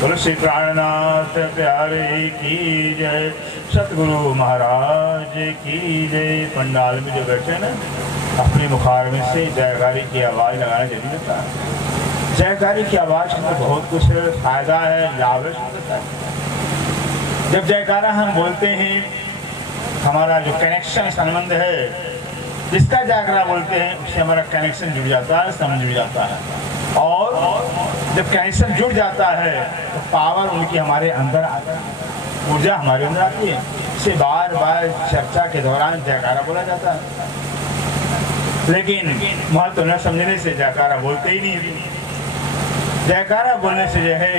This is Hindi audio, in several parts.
बोलो श्री प्राणनाथ प्यारे की जय, सतगुरु महाराज की जय। पंडाल में जो बैठे ना, अपने मुखार में से जयकारी की आवाज़ लगाना जरूरी होता है। जयकारी की आवाज़ में बहुत कुछ फायदा है, लाभ है। जब जयकारा हम बोलते हैं, हमारा जो कनेक्शन संबंध है, जिसका जयकारा बोलते हैं उससे हमारा कनेक्शन जुड़ जाता है, समझ जुड़ जाता है। और जब कनेक्शन जुड़ जाता है तो पावर उनकी हमारे अंदर आता है, ऊर्जा हमारे अंदर आती है। इसे बार बार चर्चा के दौरान जयकारा बोला जाता है, लेकिन महत्व न समझने से जयकारा बोलते ही नहीं। जयकारा बोलने से जो है,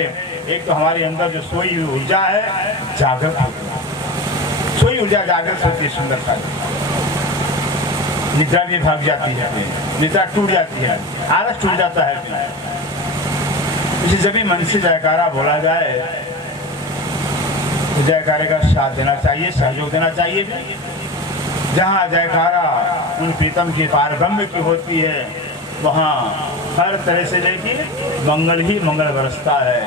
एक तो हमारे अंदर जो सोई हुई ऊर्जा है जागृत होती है। सोई ऊर्जा जागृत होती है, सुंदरता, निद्रा भी भाग जाती है, निद्रा टूट जाती है, आलस टूट जाता है। इसे जब भी मन से जयकारा बोला जाए तो जयकारे का साथ देना चाहिए, सहयोग देना चाहिए। जहाँ जयकारा उन प्रीतम की पारब्रह्म की होती है, वहाँ हर तरह से देखिए मंगल ही मंगल बरसता है,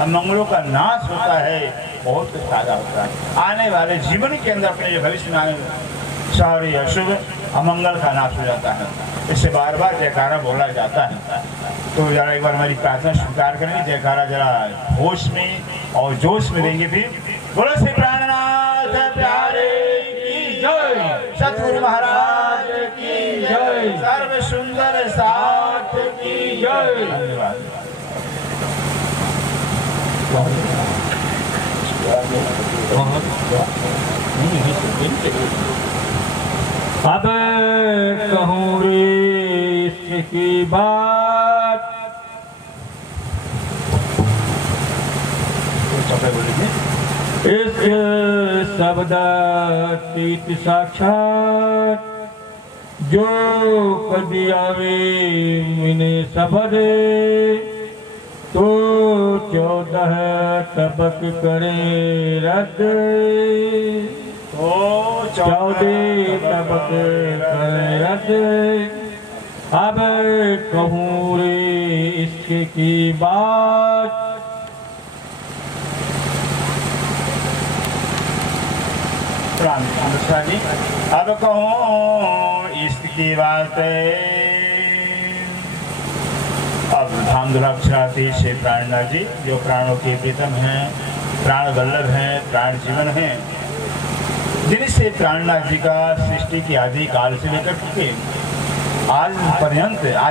और मंगलों का नाश होता है, बहुत कुछ फायदा होता है। आने वाले जीवन के अंदर अपने भविष्य में आने सारे अशुभ अमंगल का नाश हो जाता है। इससे बार बार जयकारा बोला जाता है। तो जरा एक बार हमारी प्रार्थना स्वीकार करेंगे, जयकारा जरा होश में और जोश में देंगे। फिर बोलो श्री प्राणनाथ प्यारे की जय, सतगुरु महाराज की जय, सर्व सुंदर साथ की जय। धन्यवाद। अब कहूँ रे इसकी बात, इस शब्दातीत साक्षात, जो कभी आवे मिने शब्द, तो 14 तबक करे रद, तो 14 तबक करे रद। अब कहूँ रे इसकी बात, जी अब कहूँ इसकी बात। अब धाम दुराक्षराती से प्राणनाथ जी, जो प्राणों के प्रीतम हैं, प्राण वल्लभ हैं, प्राण जीवन हैं, जिनसे प्राणनाथ जी का सृष्टि की आदि काल से लेकर के आज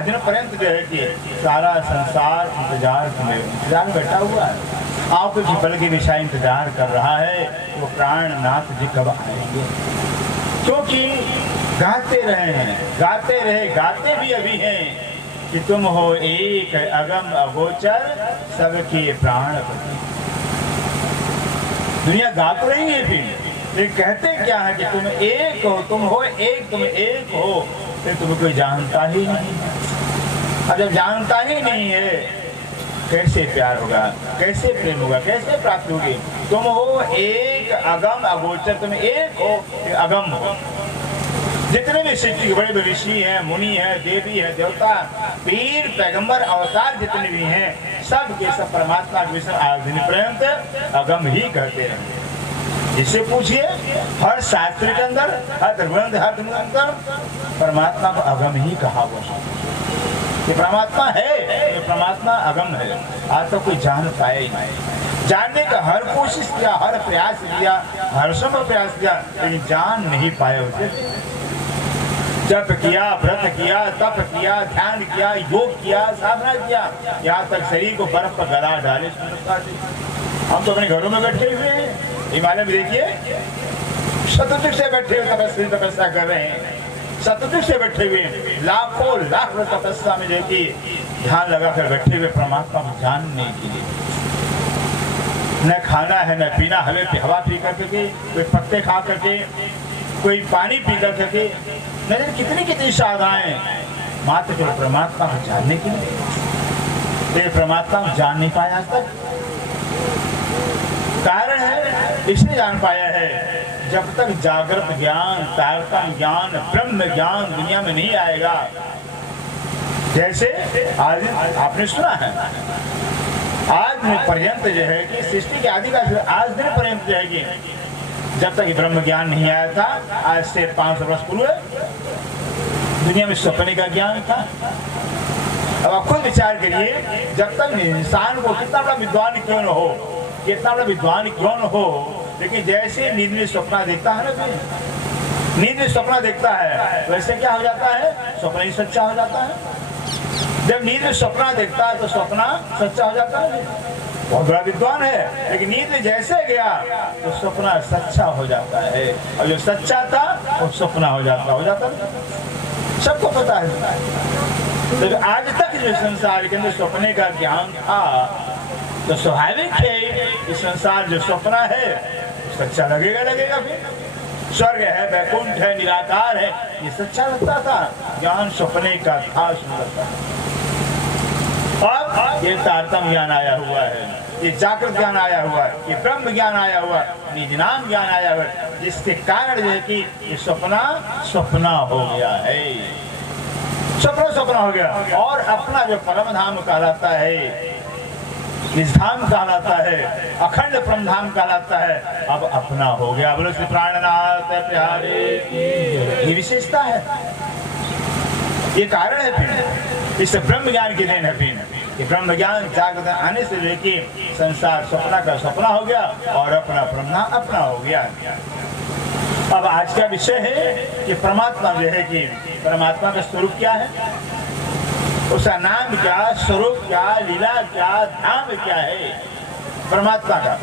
दिन पर्यंत जो है कि सारा संसार इंतजार में बैठा हुआ है। आपको पल के विषय इंतजार कर रहा है, वो प्राणनाथ जी कब आएंगे। क्योंकि गाते भी अभी हैं कि तुम हो एक अगम अगोचर सबके प्राणपति। दुनिया गा तो रही है, फिर कहते क्या है कि तुम एक हो, तुम एक हो, फिर तुम्हें कोई जानता ही नहीं। अब जब जानता ही नहीं है, कैसे प्यार होगा, कैसे प्रेम होगा, कैसे प्राप्ति होगी। तुम हो एक अगम अगोचर, तुम एक हो, अगम हो। जितने भी सृष्टि के बड़े बड़े ऋषि हैं, मुनि हैं, देवी हैं, देवता, पीर, पैगंबर, अवतार जितने भी हैं, सब के सब परमात्मा के विषय आज दिन पर्यंत अगम ही कहते हैं। जिससे पूछिए, हर शास्त्र के अंदर, हर ग्रंथ, हर के अंदर परमात्मा को अगम ही कहा हुआ। ये परमात्मा है, ये परमात्मा अगम है। आज तक कोई जान पाया ही नहीं। जानने का हर कोशिश किया, हर प्रयास किया, हर समय प्रयास किया, लेकिन जान नहीं पाए उसे। जप किया, व्रत किया, तप किया, ध्यान किया, योग किया, साधना किया, यहाँ तक शरीर को बर्फ पर गला डाले। हम तो अपने घरों में बैठे हुए हैं, हिमालय में देखिए शतजुग से बैठे हुए तपस्या कर रहे हैं, शतजुग से बैठे हुए लाखों लाख तपस्या में देखिए ध्यान लगा कर बैठे हुए परमात्मा को जानने के लिए। न खाना है, न पीना, हवे पे हवा पी करके, कोई पत्ते खा करके, कोई पानी पी करके, न जाने कितनी कितनी साधनाएं मात्र केवल परमात्मा को जानने के लिए। ये परमात्मा को जान नहीं पाया आज तक। कारण है, इसलिए जान पाया है, जब तक जागृत ज्ञान, तारता ज्ञान, ब्रह्म ज्ञान दुनिया में नहीं आएगा। जैसे आज आपने सुना है आज दिन पर्यंत जो है कि सृष्टि के आदि का आज दिन पर्यंत जो है कि जब तक ब्रह्म ज्ञान नहीं आया था, आज से 500 वर्ष पूर्व दुनिया में सपने का ज्ञान था। अब आप खुद विचार करिए, जब तक इंसान को कितना बड़ा विद्वान क्यों न हो, कितना बड़ा विद्वान क्यों न हो, लेकिन जैसे नींद में सपना देखता है ना, नींद में सपना देखता है, वैसे क्या हो जाता है, सपना ही सच्चा हो जाता है। जब नींद में सपना देखता है तो सपना सच्चा हो जाता है। बहुत बड़ा विद्वान है, लेकिन नींद में जैसे गया तो सपना सच्चा हो जाता है, और जो सच्चा था वो सपना हो जाता है। सबको पता है। तो आज तक जो संसार के अंदर सपने का ज्ञान था, तो स्वाभाविक है कि संसार जो सपना है सच्चा लगेगा। फिर स्वर्ग है, वैकुंठ है, निराकार है, ये सच्चा लगता था। ज्ञान सपने का था, सुंदरता। अब ये तारतम्य ज्ञान आया हुआ है, ये जागृत ज्ञान आया हुआ है, ये ब्रह्म ज्ञान आया हुआ है, निजनाम ज्ञान आया हुआ है, जिसके कारण जो है कि ये सपना हो गया है। सपना हो गया, और अपना जो परम धाम कहलाता है, निज धाम कहलाता है, अखंड परम धाम कहलाता है, अब अपना हो गया। बोलो श्री प्राणनाथ प्यारे, ये विशेषता है, ये कारण है। फिर इस ब्रह्म ज्ञान की देन है। फिर ये ब्रह्म ज्ञान जागृत आने से लेके संसार सपना का सपना हो गया, और अपना ब्रह्मा अपना हो गया। अब आज का विषय है कि परमात्मा जो है कि परमात्मा का स्वरूप क्या है, उसका नाम क्या, स्वरूप क्या, लीला क्या, धाम क्या है परमात्मा का,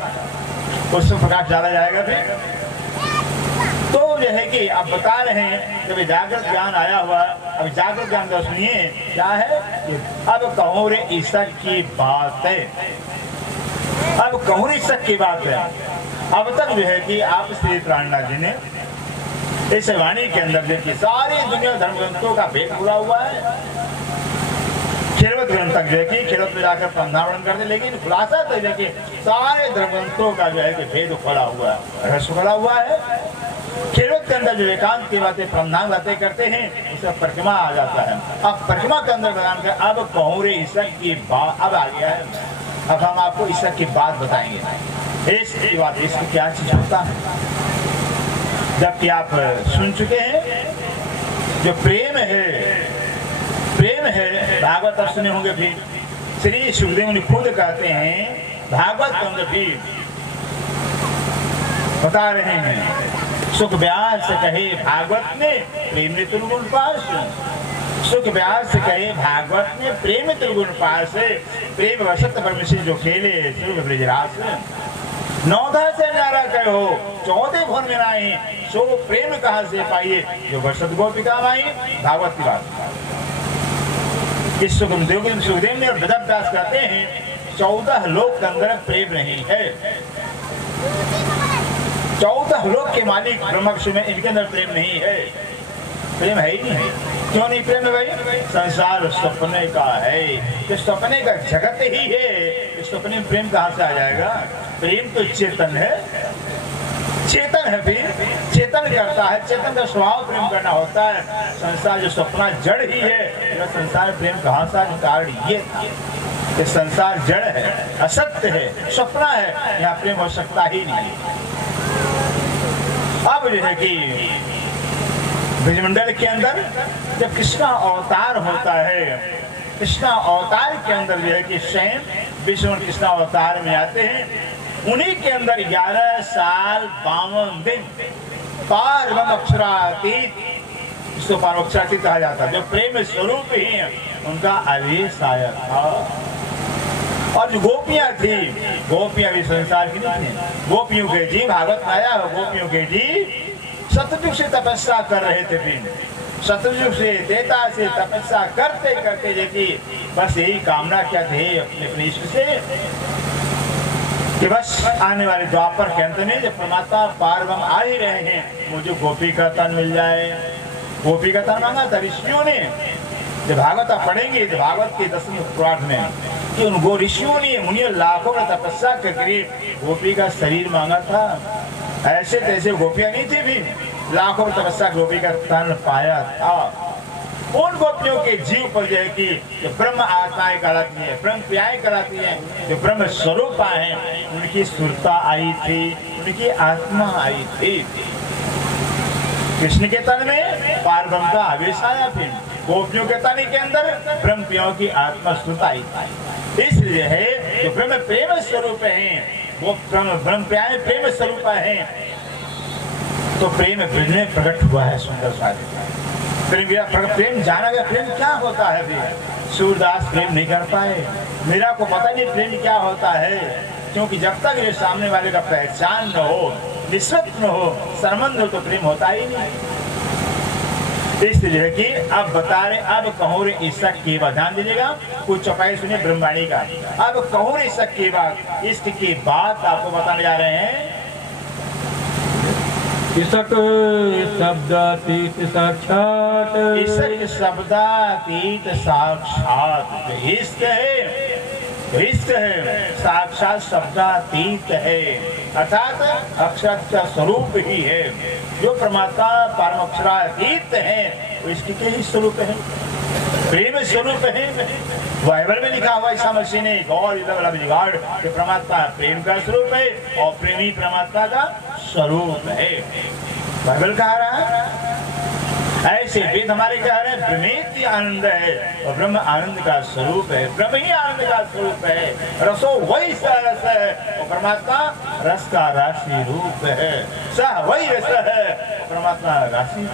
उस पर प्रकाश डाला जाएगा। फिर तो जो है कि आप बता रहे हैं जब जागृत ज्ञान आया हुआ, अब जागृत ज्ञान का सुनिए क्या है। अब कहूँ रे ईश्वर की बात है, अब कहूँ ईश्वर की बात है। अब तक जो है कि आप श्री प्राणनाथ जी ने इस वाणी के अंदर देखिए सारी दुनिया धर्म ग्रंथों का भेद खुला हुआ है। खेलवत ग्रंथ तक जो है कि खेलवत में जाकर पंधावरण कर दे, लेकिन खुलासा तो देखिए सारे धर्म ग्रंथों का जो है कि भेद खुला हुआ है, रहस्य खुला हुआ है। खेलवत के अंदर जो एकांत की बातें प्रधान बातें करते हैं, उसका परिक्रमा आ जाता है। अब परिक्रमा के अंदर प्रदान कर अब कहूँ रे ईश्वर की बात अब आ गया है। अब हम आपको ईश्वर की बात बताएंगे। इसकी बात, इसकी क्या चीज होता है, जबकि आप सुन चुके हैं जो प्रेम है भागवत आप सुने होंगे। भी श्री सुखदेव ने खुद कहते हैं भागवत के अंदर भी बता रहे हैं, सुख व्यास कहे भागवत ने प्रेम ने त्रिगुण पास, सुख व्यास कहे भागवत ने प्रेम त्रिगुण पास, प्रेम वसत परमेश्वर जो खेले सुख ब्रजरास, 9 से न्यारा कहो 14 भुवन में नाई, सो प्रेम कहाँ से पाइए जो वसत गोपिका माई। भागवत की बात इस सुखदेव ने और वेदव्यास कहते हैं 14 लोक के अंदर प्रेम नहीं है। 14 लोक के मालिक ब्रह्मा विष्णु में इनके अंदर प्रेम नहीं है, प्रेम है ही नहीं। क्यों नहीं प्रेम है भाई? संसार सपने का है, तो सपने का जगत ही है, इस सपने में प्रेम कहाँ से आ जाएगा? प्रेम तो चेतन है, चेतन है, फिर चेतन करता है, चेतन का स्वभाव प्रेम करना होता है। संसार जो सपना जड़ ही है, संसार प्रेम कहाँ से? कारण ये था कि संसार जड़ है, असत्य है, सपना है, यहाँ प्रेम हो सकता ही नहीं। अब जो है कि ब्रजमंडल के अंदर जब कृष्णा अवतार होता है, कृष्णा अवतार के अंदर जो है कि स्वयं विष्णु कृष्णा अवतार में आते हैं, उन्हीं के अंदर 11 साल 52 दिन पारब्रह्म अक्षरातीत, इसको पारमोक्षरातीत कहा जाता है, जो प्रेम स्वरूप ही है, उनका आवेश आया था। और जो गोपियां थी, गोपियां भी संसार की नहीं थी, गोपियों के जी भागवत आया हो, गोपियों के जी सतयुग से तपस्या कर रहे थे। फिर सतयुग से देता से तपस्या करते करते जी बस यही कामना क्या थे अपने ईश्वर से कि बस आने वाले द्वापर के अंत में जब परमात्मा पारब्रह्म आ ही रहे हैं, मुझे गोपी का तन मिल जाए। गोपी का तन मांगा था ऋषियों ने। जब भागवत आप पढ़ेंगे तो भागवत के 10वें पुराण में कि उन गो ऋषियों ने मुनियों लाखों ने तपस्या करके गोपी का शरीर मांगा था। ऐसे तैसे गोपियां नहीं थी, भी लाखों तपस्या गोपी का तन पाया था। उन गोपियों के जीव पर जो है कि जो ब्रह्म आत्माएं कहलाती है, ब्रह्म प्रियाएं कहलाती है, जो ब्रह्म स्वरूप है, उनकी सुरता आई थी, उनकी आत्मा आई थी। कृष्ण के तन में पार ब्रह्म का आवेश आया, फिर गोपियों के तन के अंदर ब्रह्म प्रियों की आत्मा सुरता आई थी। इसलिए है जो ब्रह्म प्रेम स्वरूप है, वो ब्रह्म प्रियाएं प्रेम स्वरूप है, तो प्रेम ब्रज में प्रकट हुआ है। सुंदर सारे प्रेम जाना गया। प्रेम क्या होता है? फिर सूरदास प्रेम नहीं कर पाए। मेरा को पता नहीं प्रेम क्या होता है, क्योंकि जब तक ये सामने वाले का पहचान न हो, निस्बत न हो, संबंध हो, तो प्रेम होता ही नहीं। इसलिए कि अब बता रहे, अब कहो रे ईसा के बाद, ध्यान दीजिएगा, कुछ चौपाई सुनिए ब्रह्मवाणी का। अब कहो रे ईसा के बाद, इसके बाद आपको बताने जा रहे हैं। ईसक शब्दातीत साक्षात, ईसक शब्दातीत साक्षात। इष्ट है साक्षात शब्दातीत है, अर्थात अक्षर का स्वरूप ही है। जो परमात्मा परम अक्षरातीत है, वो इसके के ही स्वरूप है, प्रेम स्वरूप है। बाइबल में लिखा हुआ ईसा मसीह ने God is the love God, कि परमात्मा प्रेम का स्वरूप है और प्रेमी परमात्मा का स्वरूप है। बाइबल कह रहा है, ऐसे वेद हमारे कह रहे हैं ब्रह्मेति आनंद है और ब्रह्म आनंद का स्वरूप है, ब्रह्म ही आनंद का स्वरूप है। रसो वही रस है और परमात्मा रस का राशि रूप है। सह वही रस है, परमात्मा राशि।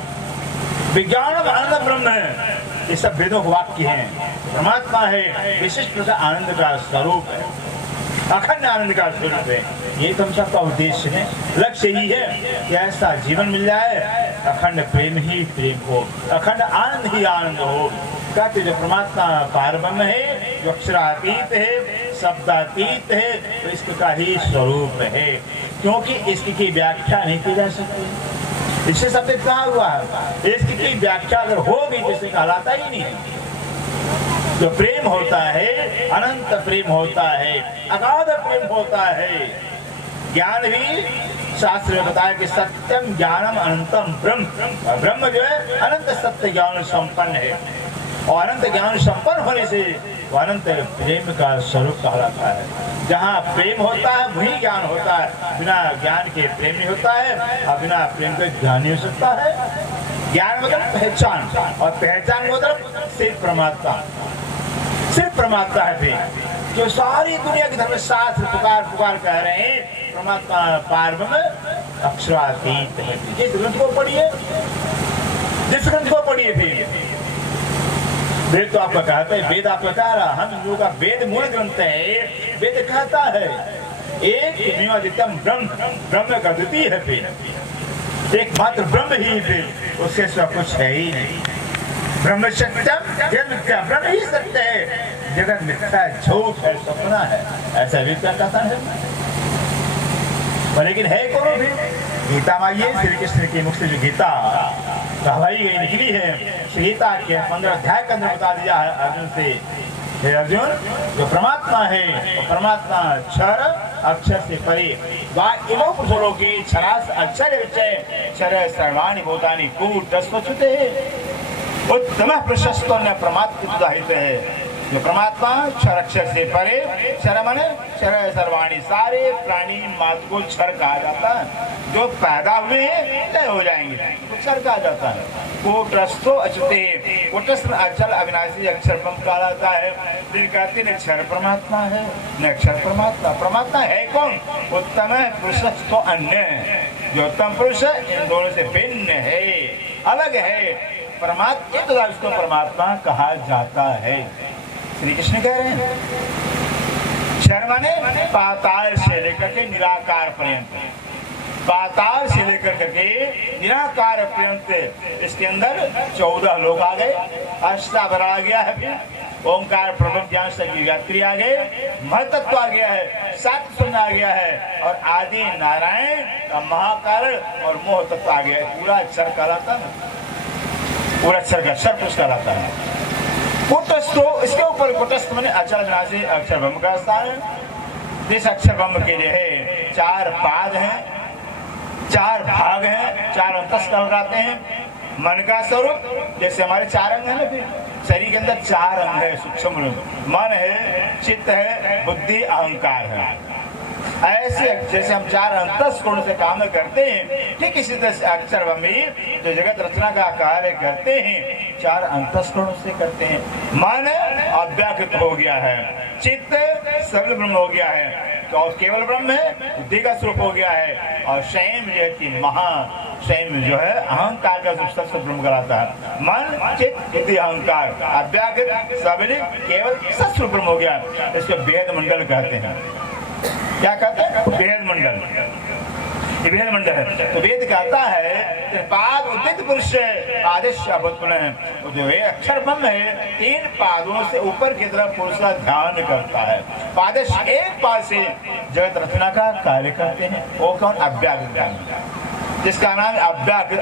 विज्ञान आनंद ब्रह्म है, ये सब वेदों के वाक्य हैं। परमात्मा है, विशिष्ट प्रकार आनंद का स्वरूप है, अखंड आनंद का स्वरूप है। ये तो हम सबका उद्देश्य है, लक्ष्य ही है कि ऐसा जीवन मिल जाए, अखंड प्रेम ही प्रेम हो, अखंड आनंद ही आनंद हो। कहते जो परमात्मा पारब्रह्म है, जो अक्षरातीत है, शब्दातीत है, तो इसका ही स्वरूप है, क्योंकि इसकी व्याख्या नहीं की जा सकती। इससे सब कहा हुआ है, इसकी व्याख्या अगर होगी तो इसे कहलाता ही नहीं है। जो प्रेम होता है, अनंत प्रेम होता है, अगाध प्रेम होता है। ज्ञान भी शास्त्र में बताया कि सत्यम ज्ञानम अनंतम ब्रह्म, ब्रह्म जो है अनंत सत्य ज्ञान संपन्न है, और अनंत ज्ञान संपन्न होने से वो अनंत प्रेम का स्वरूप कहलाता है। जहाँ प्रेम होता है वही ज्ञान होता है, बिना ज्ञान के प्रेम नहीं होता है, और बिना प्रेम के ज्ञान नहीं हो सकता है। ज्ञान मतलब पहचान, और पहचान मतलब सिर्फ परमात्मा, सिर्फ परमात्मा है। फिर जो सारी दुनिया की धर्म शास्त्र पुकार पुकार कह रहे हैं, परमात्मा पारब्रह्म अक्षरातीत है। जिस ग्रंथ को पढ़िए, जिस ग्रंथ को पढ़िए, फिर वेद तो आपका कहता है, वेद आपका कह रहा, हम लोगों का वेद मूल ग्रंथ है। वेद कहता है एक नियोजितम ब्रह्म, ब्रह्म का द्वितीय है, फिर एक मात्र ब्रह्म ही, फिर उसके सिवा कुछ है ही नहीं। ब्रह्म सत्यम, जगत मिथ्या, ब्रह्म ही सत्य है, जगत मिथ्या झूठ है, सपना है, ऐसा वेद क्या कहता है। लेकिन है कौन? भी गीता माइए, श्री कृष्ण के मुख से जो गीता कहलाई गई निकली है, गीता के 15 अध्याय के अंदर बता दिया है अर्जुन से, हे अर्जुन, जो परमात्मा है वो परमात्मा क्षर अक्षर से परे, वाक्यमो पुरुषोलोके क्षरास अक्षर विषय क्षर सर्वाणि भूतानि कूटस्वच्युते उत्तमः प्रशस्तो न प्रमात्म उदाहित है। जो परमात्मा क्षर अक्षर से परे, क्षर माने क्षर सर्वाणी, सारे प्राणी मात्र को क्षर कहा जाता है। जो पैदा हुए हैं लय हो जाएंगे, तो क्षर कहा जाता है। कूटस्थो अच्युते, कूटस्थ अचल अविनाशी अक्षर ब्रह्म कहा जाता है। दिन कहते न क्षर परमात्मा है न अक्षर परमात्मा। परमात्मा है कौन? उत्तम पुरुष तो अन्य, जो उत्तम पुरुष इन दोनों से भिन्न है, अलग है। परमात्मा तो उसको परमात्मा कहा जाता है। श्री कृष्ण कह रहे हैं क्षर माने पाताल से लेकर के निराकार पर्यंत, पाताल से लेकर के निराकार पर्यंत। इसके अंदर 14 लोग आ गए, अष्टावर आ गया है, फिर ओंकार प्रबंध ज्ञान से व्यात्री आ गए, महतत्व आ गया है, सात सुन आ गया है, और आदि नारायण का महाकारण और मोह तत्व आ गया है। पूरा अक्षर कहलाता है, पूरा अक्षर का अक्षर पुरुष कहलाता है। कुटस्थ, इसके ऊपर कुटस्थ माने अचल विनाशी अक्षर ब्रह्म का स्थान है। इस अक्षर ब्रह्म के लिए है 4 पाद हैं, 4 भाग हैं, 4 अंतस्थ कहलाते हैं। मन का स्वरूप जैसे हमारे 4 अंग है ना, फिर शरीर के अंदर 4 अंग है सूक्ष्म रूप, मन है, चित्त है, बुद्धि, अहंकार है। ऐसे जैसे हम 4 अंतःस्करण से काम करते हैं, ठीक इसी तरह से अक्षर ब्रह्मी जो जगत रचना का कार्य करते हैं 4 अंतःस्करण से करते हैं। मन अव्याकृत हो गया है, चित्त सरल ब्रह्म हो गया है और केवल ब्रह्म है, बुद्धि का स्वरूप हो गया है, और स्वयं जो है कि महा स्वयं जो है अहंकार का स्वरूप सबसे ब्रह्म कराता है। मन चित्त बुद्धि अहंकार अव्याकृत सबलित केवल सस्वरूप ब्रह्म हो गया, इसको भेद मंडल कहते हैं। क्या कहते हैं? भेद मंडल। ये भेद मंडल है। तो वेद कहता है पाद उदित पुरुष आदेश अभूतपूर्ण है, जो ये अक्षर ब्रह्म है 3 पादों से ऊपर की तरफ पुरुष का ध्यान करता है। पादेश एक पाद से जगत रचना का कार्य करते हैं। वो कौन? अव्याकृत ज्ञान, जिसका नाम अव्याकृत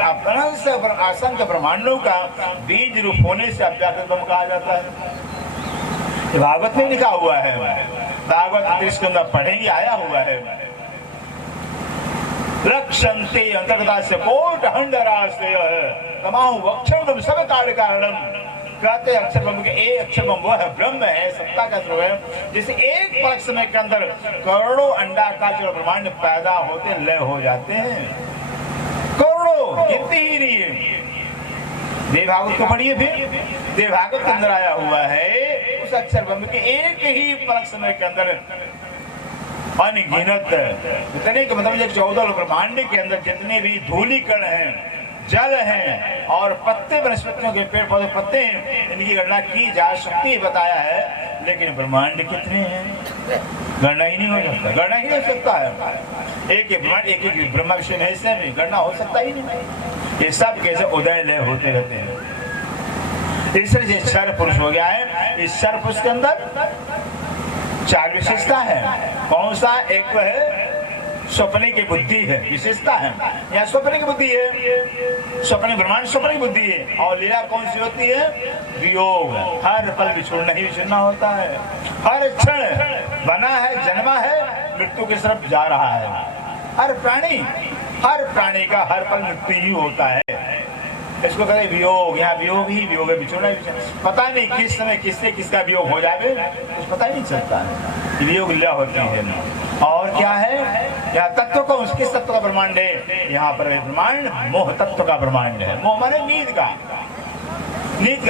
असंख्य ब्रह्मांडों का बीज रूप होने से अव्याकृत ब्रह्म कहा जाता है। भागवत में लिखा हुआ है, भागवत इसके अंदर पढ़ेंगे, आया हुआ है। रक्षन्ते अंतर्गता से कोट हंडराश्रय तमाहु वक्षण सब कार्य कारणम। कहते अक्षर ब्रह्म के एक अक्षर ब्रह्म वो है, ब्रह्म है, सत्ता का स्वरूप है, जिसे एक पलक समय के अंदर करोड़ों अंडाकार ब्रह्मांड पैदा होते लय हो जाते हैं। करोड़ों, गिनती ही नहीं है। देवभागवत को पढ़िए, फिर देवभागवत के अंदर आया हुआ है उस अक्षर ब्रह्म के एक ही पलक समय के अंदर अनगिनत इतने के मतलब 14 ब्रह्मांड के अंदर जितने भी धूलिकण हैं, जल हैं और पत्ते, वनस्पतियों के पेड़ पौधे पत्ते हैं, इनकी गणना की जा सकती है, बताया है। लेकिन ब्रह्मांड कितने हैं गणना ही नहीं हो सकता, गणना ही नहीं हो सकता है। एक ब्रह्मांड एक ब्रह्मा विषय में हिस्से में गणना हो सकता ही नहीं। ये सब कैसे उदय लय होते रहते हैं। इसलिए क्षर पुरुष हो गया है। इस क्षर पुरुष के अंदर 4 विशेषता है। कौन सा? एक है स्वप्न की बुद्धि है, विशेषता है। या स्वप्न की बुद्धि है, स्वप्न ब्रह्मांड स्वप्न की बुद्धि है। और लीला कौन सी होती है? वियोग। हर पल बिछोड़ना ही बिछड़ना होता है। हर क्षण बना है, जन्मा है, मृत्यु की तरफ जा रहा है। हर प्राणी का हर पल मृत्यु ही होता है। इसको कहते वियोग। यहाँ वियोग ही वियोग है, बिछोड़ना ही बिछोड़ना। पता नहीं किस समय किससे किसका वियोग हो जाए, कुछ पता ही नहीं चलता है। वियोग लीला होती है। और क्या है? यहाँ तत्व को उसके तत्व का ब्रह्मांड है। यहाँ पर ब्रह्मांड मोह तत्व का ब्रह्मांड है। मोह माने नींद का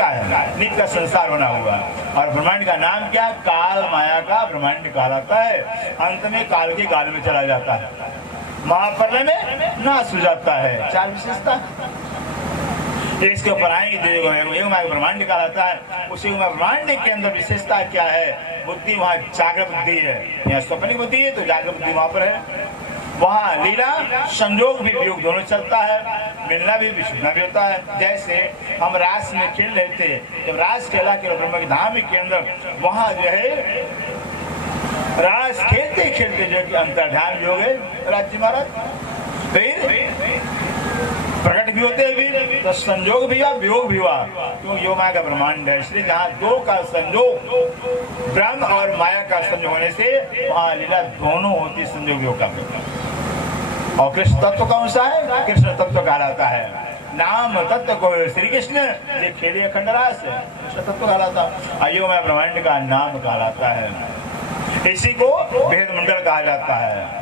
है, नींद का संसार बना हुआ। और ब्रह्मांड का नाम क्या? काल माया का ब्रह्मांड कहलाता है। अंत में काल के गाल में चला जाता है, महाप्रलय में नाश हो जाता है। 4 विशेषता इसके ऊपर आएंगे। ब्रह्मांड कहलाता है। उसी ब्रह्मांड के अंदर विशेषता क्या है? बुद्धि वहाँ जागृत बुद्धि है, यहाँ स्वप्निक बुद्धि है, तो जागृत बुद्धि वहाँ पर है। वहाँ लीला संयोग भी वियोग दोनों चलता है, मिलना भी बिछड़ना भी होता है। जैसे हम रास में खेल रहे थे, जब रास खेला के ब्रह्म के धाम के अंदर वहाँ जो है रास खेलते खेलते जो कि अंतर्ध्यान भी हो गए राज्य महाराज। फिर प्रकट भी होते हैं, तो संयोग भी हुआ, वियोग भी हुआ। क्यों? योग माया का ब्रह्मांड है, इसलिए जहाँ 2 का संयोग, ब्रह्म और माया का संयोग होने से वहाँ लीला दोनों होती, संयोग वियोग का। और कृष्ण तत्व कौन सा है? कृष्ण तत्व कहलाता है। नाम तत्व को श्री कृष्ण ये खेलिए खंडरास कृष्ण तत्व कहलाता है। अयो माया ब्रह्मांड का नाम कहलाता है। इसी को भेद मंडल कहा जाता है।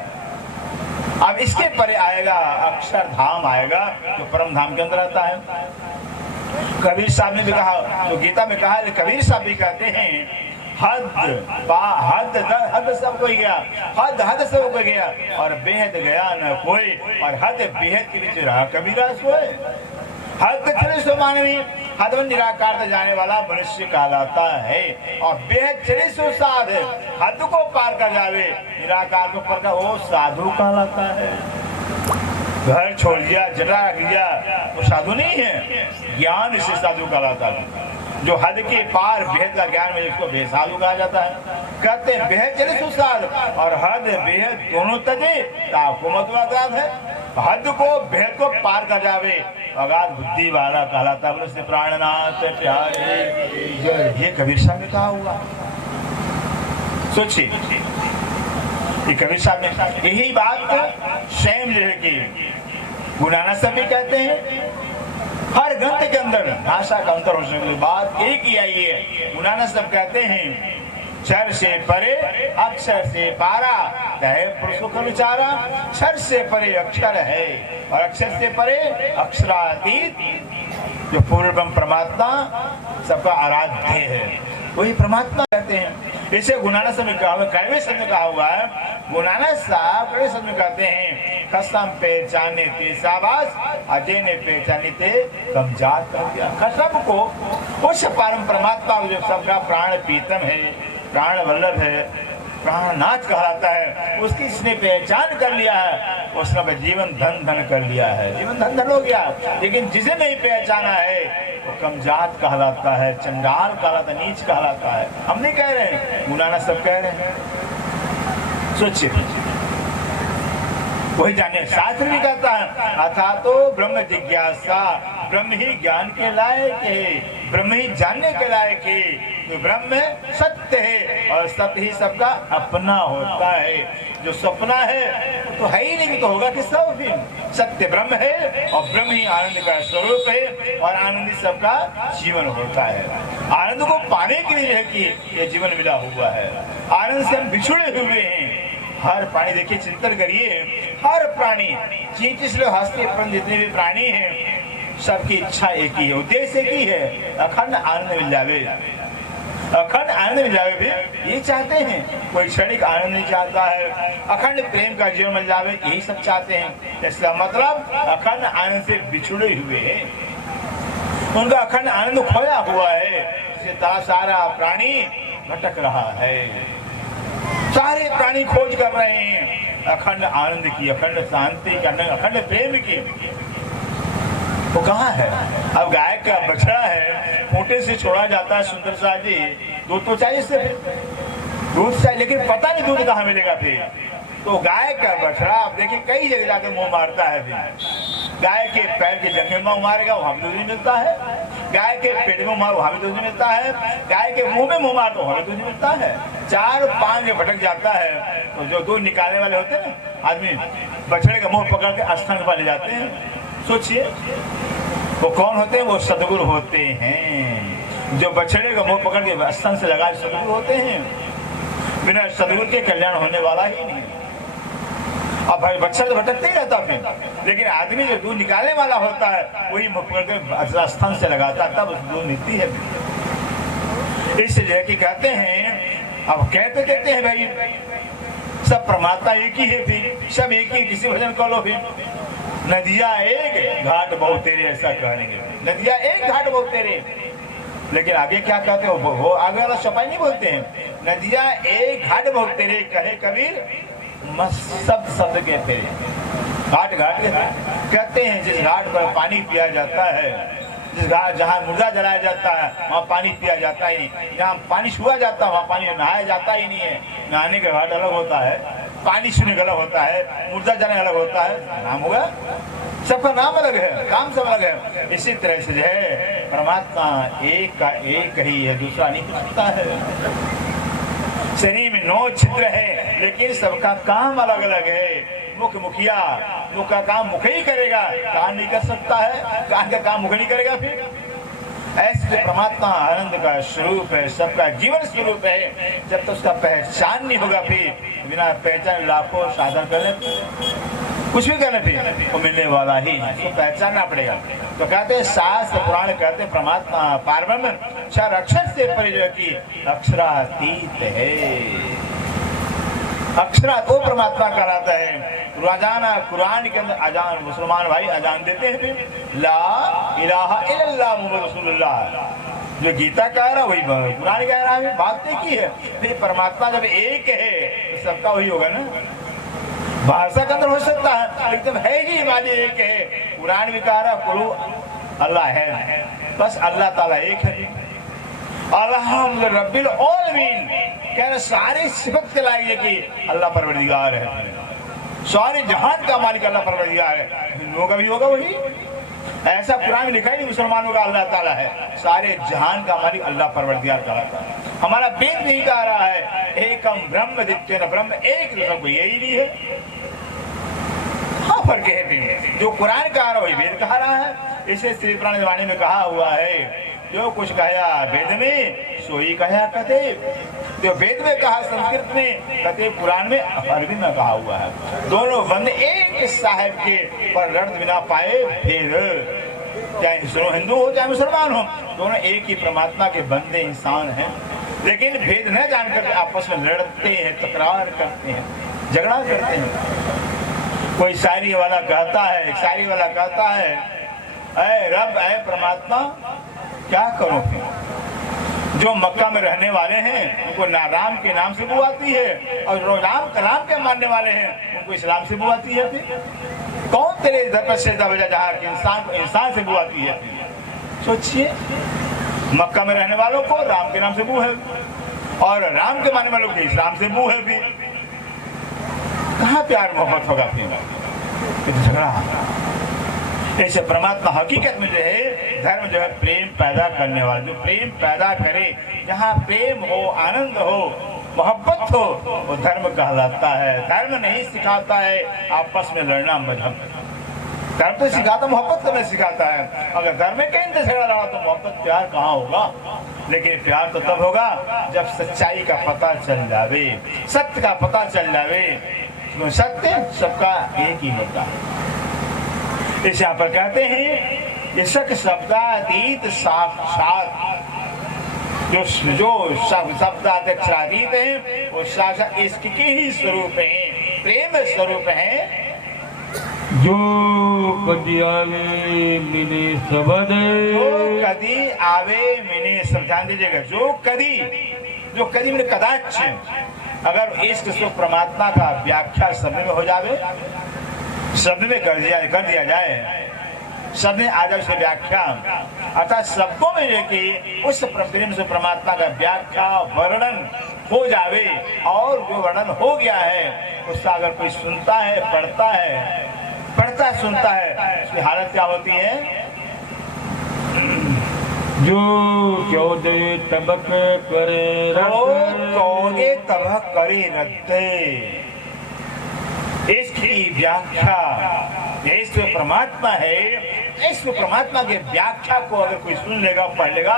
अब इसके परे आएगा अक्षरधाम आएगा, जो परम धाम के अंदर आता है। कबीर साहब ने भी कहा, तो गीता में कहा, कबीर साहब भी कहते हैं हद सब कोई गया, हद सब कोई गया और बेहद गया न कोई, और हद बेहद के बीच रहा कबीरा सोए। हद चले सो मानवी, हद निराकार जाने वाला मनुष्य कहलाता है। और बेहद चले सो साध, हद को पार कर जावे निराकार को पार कर, वो साधु कहलाता है। घर छोड़ दिया, जटा रख लिया, वो साधु नहीं है, ज्ञान से साधु कहलाता है। जो हद के पार बेहद का ज्ञान में इसको बेसाधु कहा जाता है। कहते हैं बेहद चले सुसाध और हद बेहद दोनों तजे ताको मतलब है। हद को बेहद को पार कर जावे अगाध बुद्धि वाला कहलाता है। बोले प्राणनाथ प्यारे, ये कबीर साहब ने कहा हुआ। सोचिए, ये कबीर साहब ने यही बात स्वयं जो है कि गुरु नानक साहब भी कहते हैं, हर ग्रंथ के अंदर भाषा का अंतर हो सकती बात एक ही आई है। गुणाना सब कहते हैं क्षर से परे अक्षर से पारा है पुरुषों का विचारा। क्षर से परे अक्षर है और अक्षर से परे अक्षरातीत जो पूर्ण ब्रह्म परमात्मा सबका आराध्य है वही परमात्मा कहते हैं। इसे गुणाना सब में कहा हुआ कड़वे शब्द में कहा हुआ है। गुणाना साहब कड़वे शब्द में कहते हैं कसम पहचाने थे शाबाश अजय ने पहचाने थे कम जात कर दिया। कसम को उस परम परमात्मा जो सबका प्राण प्रीतम है प्राण वल्लभ है प्राणनाथ कहलाता है उसकी इसने पहचान कर लिया है उसका जीवन धन धन कर लिया है जीवन धन धन हो गया। लेकिन जिसे नहीं पहचाना है वो कम जात कहलाता है चंडाल कहलाता नीच कहलाता है। हम नहीं कह रहे हैं गुणाना सब कह रहे हैं। सोचिए वही जाने शास्त्र भी कहता है अथा तो ब्रह्म जिज्ञासा ब्रह्म ही ज्ञान के लायक है ब्रह्म ही जानने के लायक है। तो ब्रह्म सत्य है और सत्य ही सबका अपना होता है। जो सपना है तो है ही नहीं तो होगा कि सब फिर सत्य ब्रह्म है और ब्रह्म ही आनंद का स्वरूप है और आनंद ही सबका जीवन होता है। आनंद को पाने के लिए है कि ये जीवन मिला हुआ है। आनंद से हम बिछुड़े हुए हैं। हर प्राणी देखिए चिंतन करिए हर प्राणी चींटी से हंसते जितने भी प्राणी हैं सबकी इच्छा एक ही है उद्देश्य एक ही है अखंड आनंद मिल जावे अखंड आनंद मिल जावे भी ये चाहते हैं। कोई क्षणिक आनंद नहीं चाहता है अखंड प्रेम का जीवन मिल जावे यही सब चाहते हैं। इसका मतलब अखंड आनंद से बिछुड़े हुए हैं उनका अखंड आनंद खोया हुआ है। सारा प्राणी भटक रहा है सारे प्राणी खोज कर रहे हैं अखंड आनंद की अखंड शांति की अखंड प्रेम की। वो कहाँ है? अब गाय का बछड़ा है खूंटे से छोड़ा जाता है सुंदर सा जी दूध तो चाहिए इससे दूध चाहिए लेकिन पता नहीं दूध कहाँ मिलेगा फिर। तो गाय का बछड़ा आप देखिए कई जगह जाके मुंह मारता है फिर गाय के पैर के जंघे में मुंह मारेगा वहां भी दूध नहीं मिलता है गाय के पेट में मार वहां भी दूध नहीं मिलता है गाय के मुंह में मुंह मार तो वहां भी दूध नहीं मिलता है। 4-5 में भटक जाता है तो जो दूध निकालने वाले होते हैं ना आदमी बछड़े का मुंह पकड़ के स्थान पर ले जाते हैं। सोचिए वो कौन होते हैं? वो सदगुरु होते हैं जो बछड़े का मुंह पकड़ के स्थान से लगा सदगुरु होते हैं। बिना सदगुरु के कल्याण होने वाला ही नहीं। अब भाई बच्चा तो भटकते ही रहता फिर लेकिन आदमी जो दूध निकालने वाला होता है वही मुख पकड़ के स्थान से लगाता है तब दूध मिलती है। इसलिए कि कहते हैं अब कहते कहते हैं भाई सब परमात्मा एक ही है फिर सब एक ही किसी भजन कर लो फिर नदिया एक घाट बहुत तेरे ऐसा कहेंगे नदिया एक घाट बहुत तेरे। लेकिन आगे क्या कहते हो वो आगे वाला सफाई नहीं बोलते हैं नदिया एक घाट बहुत तेरे कहे कबीर सब शब्द कहते हैं घाट घाट कहते हैं जिस घाट पर पानी पिया जाता है जिस घाट जहाँ मुर्दा जलाया जाता है वहाँ पानी पिया जाता ही नहीं। जहाँ पानी छुआ जाता है वहाँ पानी नहाया जाता ही नहीं है। नहाने का घाट अलग होता है पानी छूने का अलग होता है मुर्दा जलाने अलग होता है नाम होगा सबका नाम अलग है काम सब अलग है। इसी तरह से जो है परमात्मा एक का एक ही है दूसरा नहीं हो सकता है। शरीर में 9 छिद्र है लेकिन सबका काम अलग अलग है। मुखिया मुख का काम मुख ही करेगा कान नहीं कर सकता है कान का काम मुख नहीं करेगा फिर। ऐसे परमात्मा आनंद का स्वरूप है सबका जीवन स्वरूप है। जब तक उसका पहचान नहीं होगा फिर बिना पहचान लाखों साधन करने कुछ भी करने फिर वो मिलने वाला ही नहीं उसको पहचानना पड़ेगा। तो कहते हैं शास्त्र पुराण कहते हैं परमात्मा पारब्रह्म क्षर अक्षर से परे जो कि अक्षरातीत है अक्षरा वो परमात्मा कहलाता है। रोजाना कुरान के अंदर अजान मुसलमान भाई अजान देते हैं फिर ला इलाहा इल्लल्लाह मुहम्मद रसूलुल्लाह जो गीता कह रहा वही कुरान कह रहा है बात की है। फिर परमात्मा जब एक है तो सबका वही होगा ना। भाषा के अंदर हो सकता है लेकिन है ही वाली एक है। कुरान भी कह रहा कुलू अल्लाह है बस अल्लाह ताला एक है। अल्हम्दुलिल्लाह रब्बिल आलमीन कह रहे सारी सिफत के लायक है कि अल्लाह परवरदिगार है सारे जहान का मालिक अल्लाह परवरदिगार है। हिंदुओं का भी होगा वही ऐसा कुरान में लिखा ही नहीं मुसलमानों का अल्लाह ताला है सारे जहान का मालिक अल्लाह परवरदिगार कहलाता है। हमारा वेद नहीं कह रहा है एकम ब्रह्म द्वितीय ब्रह्म एक दूसरा कोई यही नहीं है। हाँ फर्क है भी। जो कुरान कहा रहा वही वेद कहा रहा है। इसे श्री पुराण वाणी में कहा हुआ है, जो कुछ कहा वेद में सोई कहा कथे। जो वेद में कहा संस्कृत में, कथे पुराण में अरबी में कहा हुआ है। दोनों बंदे एक साहब के पर रट बिना पाए भेद, चाहे हिंदू हो चाहे मुसलमान हो, दोनों एक ही परमात्मा के बंदे इंसान हैं। लेकिन भेद न जानकर आपस में लड़ते हैं, तकरार करते हैं, झगड़ा करते हैं। कोई शायरी वाला कहता है ऐ रब ऐ परमात्मा क्या करूं फिर। जो मक्का में रहने वाले हैं उनको राम के नाम से बुआती है, और जो राम कलाम के मानने वाले हैं उनको इस्लाम से बुआती है। फिर कौन तेरे दर पर से दबजा जहाँ इंसान को इंसान से बुआती है। सोचिए, मक्का में रहने वालों को राम के नाम से बू है, और राम के मानने वालों को इस्लाम से बू है। भी कहाँ प्यार मोहब्बत होगा फिर झगड़ा। ऐसे परमात्मा हकीकत में जो है धर्म जो है प्रेम पैदा करने वाला, जो प्रेम पैदा करे, जहाँ प्रेम हो, आनंद हो, मोहब्बत हो, वो धर्म कहलाता है। धर्म नहीं सिखाता है आपस में लड़ना मजहब। धर्म तो सिखाता, मोहब्बत करना सिखाता है। अगर धर्म में कहीं से झगड़ा रहा तो मोहब्बत प्यार कहाँ होगा। लेकिन प्यार तो तब होगा जब सच्चाई का पता चल जावे, सत्य का पता चल जावे। तो सत्य सबका एक ही होता है। इस यहाँ पर कहते हैं ये शक शब्दातीत साक्षात, जो शब्दातीत है वो साक्षात इश्क के ही स्वरूप है, प्रेम स्वरूप है। जो कदी आवे मिले शब्द, जो कदी आवे मिले शब्द, ध्यान दीजिएगा। जो कदी मैंने कदाच, अगर इश्क सुख परमात्मा का व्याख्या शब्द में हो जावे, शब्द में कर दिया जाए, शब्द में आ जाए उसकी व्याख्या, अर्थात शब्दों में जो कि उस प्रेम से परमात्मा का व्याख्या वर्णन हो जावे, और जो वर्णन हो गया है उसका अगर कोई सुनता है, पढ़ता सुनता है, उसकी हालत क्या होती है। जो चौदह तबक करे रत्ते, इसकी व्याख्या, इस परमात्मा है, इस परमात्मा के व्याख्या को अगर कोई सुन लेगा, पढ़ लेगा,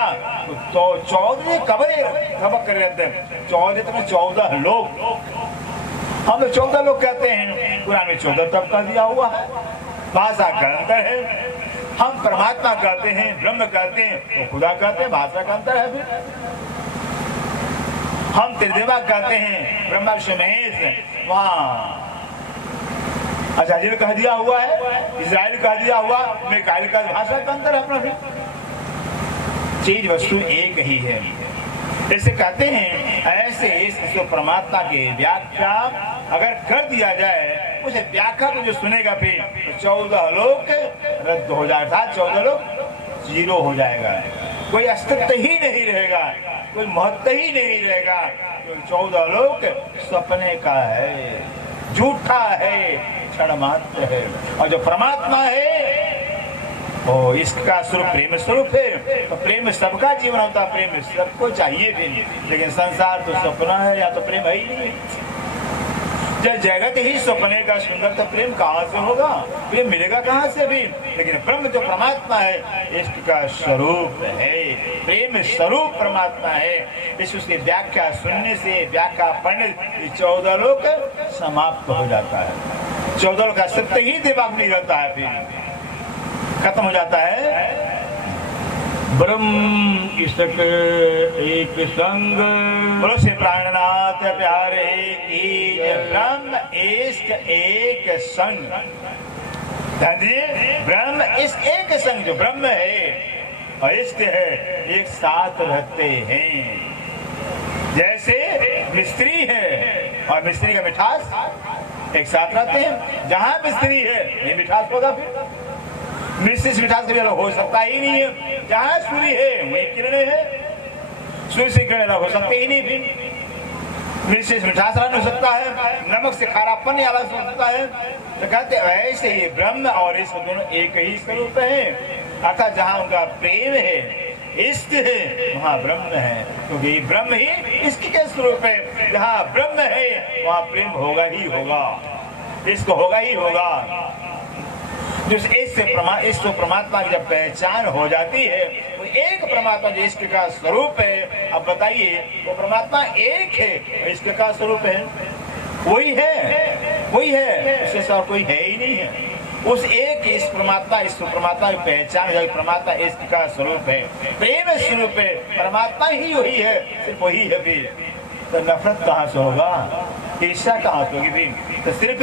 तो 14 कबरे तबक कर रहते हैं। 14 में 14 लोग, हम लोग 14 लोग कहते हैं, कुरान में 14 तबका दिया हुआ है। भाषा का अंतर है। हम परमात्मा कहते हैं, ब्रह्म कहते हैं, तो खुदा कहते हैं, भाषा का अंतर है। फिर हम त्रिदेवा कहते हैं, ब्रह्मा विष्णु महेश, वहाँ अजाजिल कह दिया हुआ है, इजराइल कह दिया हुआ, मिकाइल का, भाषा का अंतर है अपना। भी चीज वस्तु एक ही है। इसे कहते हैं ऐसे इस परमात्मा की व्याख्या अगर कर दिया जाए, उस व्याख्या को जो सुनेगा फिर तो 14 लोग रद्द हो जाएगा, 14 लोग जीरो हो जाएगा, कोई अस्तित्व ही नहीं रहेगा, कोई महत्व ही नहीं रहेगा। 14 लोग सपने का है, झूठा है, क्षण मात्र है। और जो परमात्मा है वो इसका स्वरूप प्रेम स्वरूप है। तो प्रेम सबका जीवन होता है, प्रेम सबको चाहिए भी, लेकिन संसार तो सपना है, या तो प्रेम है ही नहीं। जब जगत ही सपने का सुंदर, तो प्रेम कहाँ से होगा, प्रेम मिलेगा कहाँ से भी। लेकिन ब्रह्म जो परमात्मा है, इश्क का स्वरूप है, प्रेम स्वरूप परमात्मा है। इस उसकी व्याख्या सुनने से, व्याख्या पढ़ने से 14 लोग समाप्त हो जाता है। 14 लोग का सत्य ही दिमाग नहीं रहता है, फिर खत्म हो जाता है। ब्रह्म इश्क एक संग, बोलो से प्राणनाथ प्यारे की जय। ब्रह्म इश्क एक संग, ब्रह्म इश्क एक संग, जो ब्रह्म है और इश्क है, एक साथ रहते हैं। जैसे मिस्त्री है और मिस्त्री का मिठास एक साथ रहते हैं। जहां मिस्त्री है ये मिठास होगा, फिर मिस्त्री से मिठास कभी अलग हो सकता ही नहीं है। जहां सूर्य है वही किरणें है, सूर्य से किरणें अलग हो सकते ही नहीं। फिर मिर्ची से मिठास अलग हो सकता है, नमक से खारापन अलग हो सकता है। तो कहते ऐसे ही ब्रह्म और इश्क दोनों एक ही स्वरूप है। अर्थात जहां उनका प्रेम है, इश्क है, वहाँ ब्रह्म है, क्योंकि ब्रह्म ही इश्क के स्वरूप है। जहाँ ब्रह्म है वहाँ प्रेम होगा ही होगा, इश्क होगा ही होगा। इस परमात्मा की जब पहचान हो जाती है, वो एक परमात्मा जो इष्ट का स्वरूप है, अब बताइए वो परमात्मा एक है, इष्ट का स्वरूप है, वही है, उससे सिवा कोई है ही नहीं है। उस एक इस परमात्मा की पहचान, जब परमात्मा इष्ट का स्वरूप है, प्रेम स्वरूप है, परमात्मा ही वही है, सिर्फ वही है, फिर तो नफरत कहाँ से होगा, ईर्ष्या कहाँ से होगी फिर? तो सिर्फ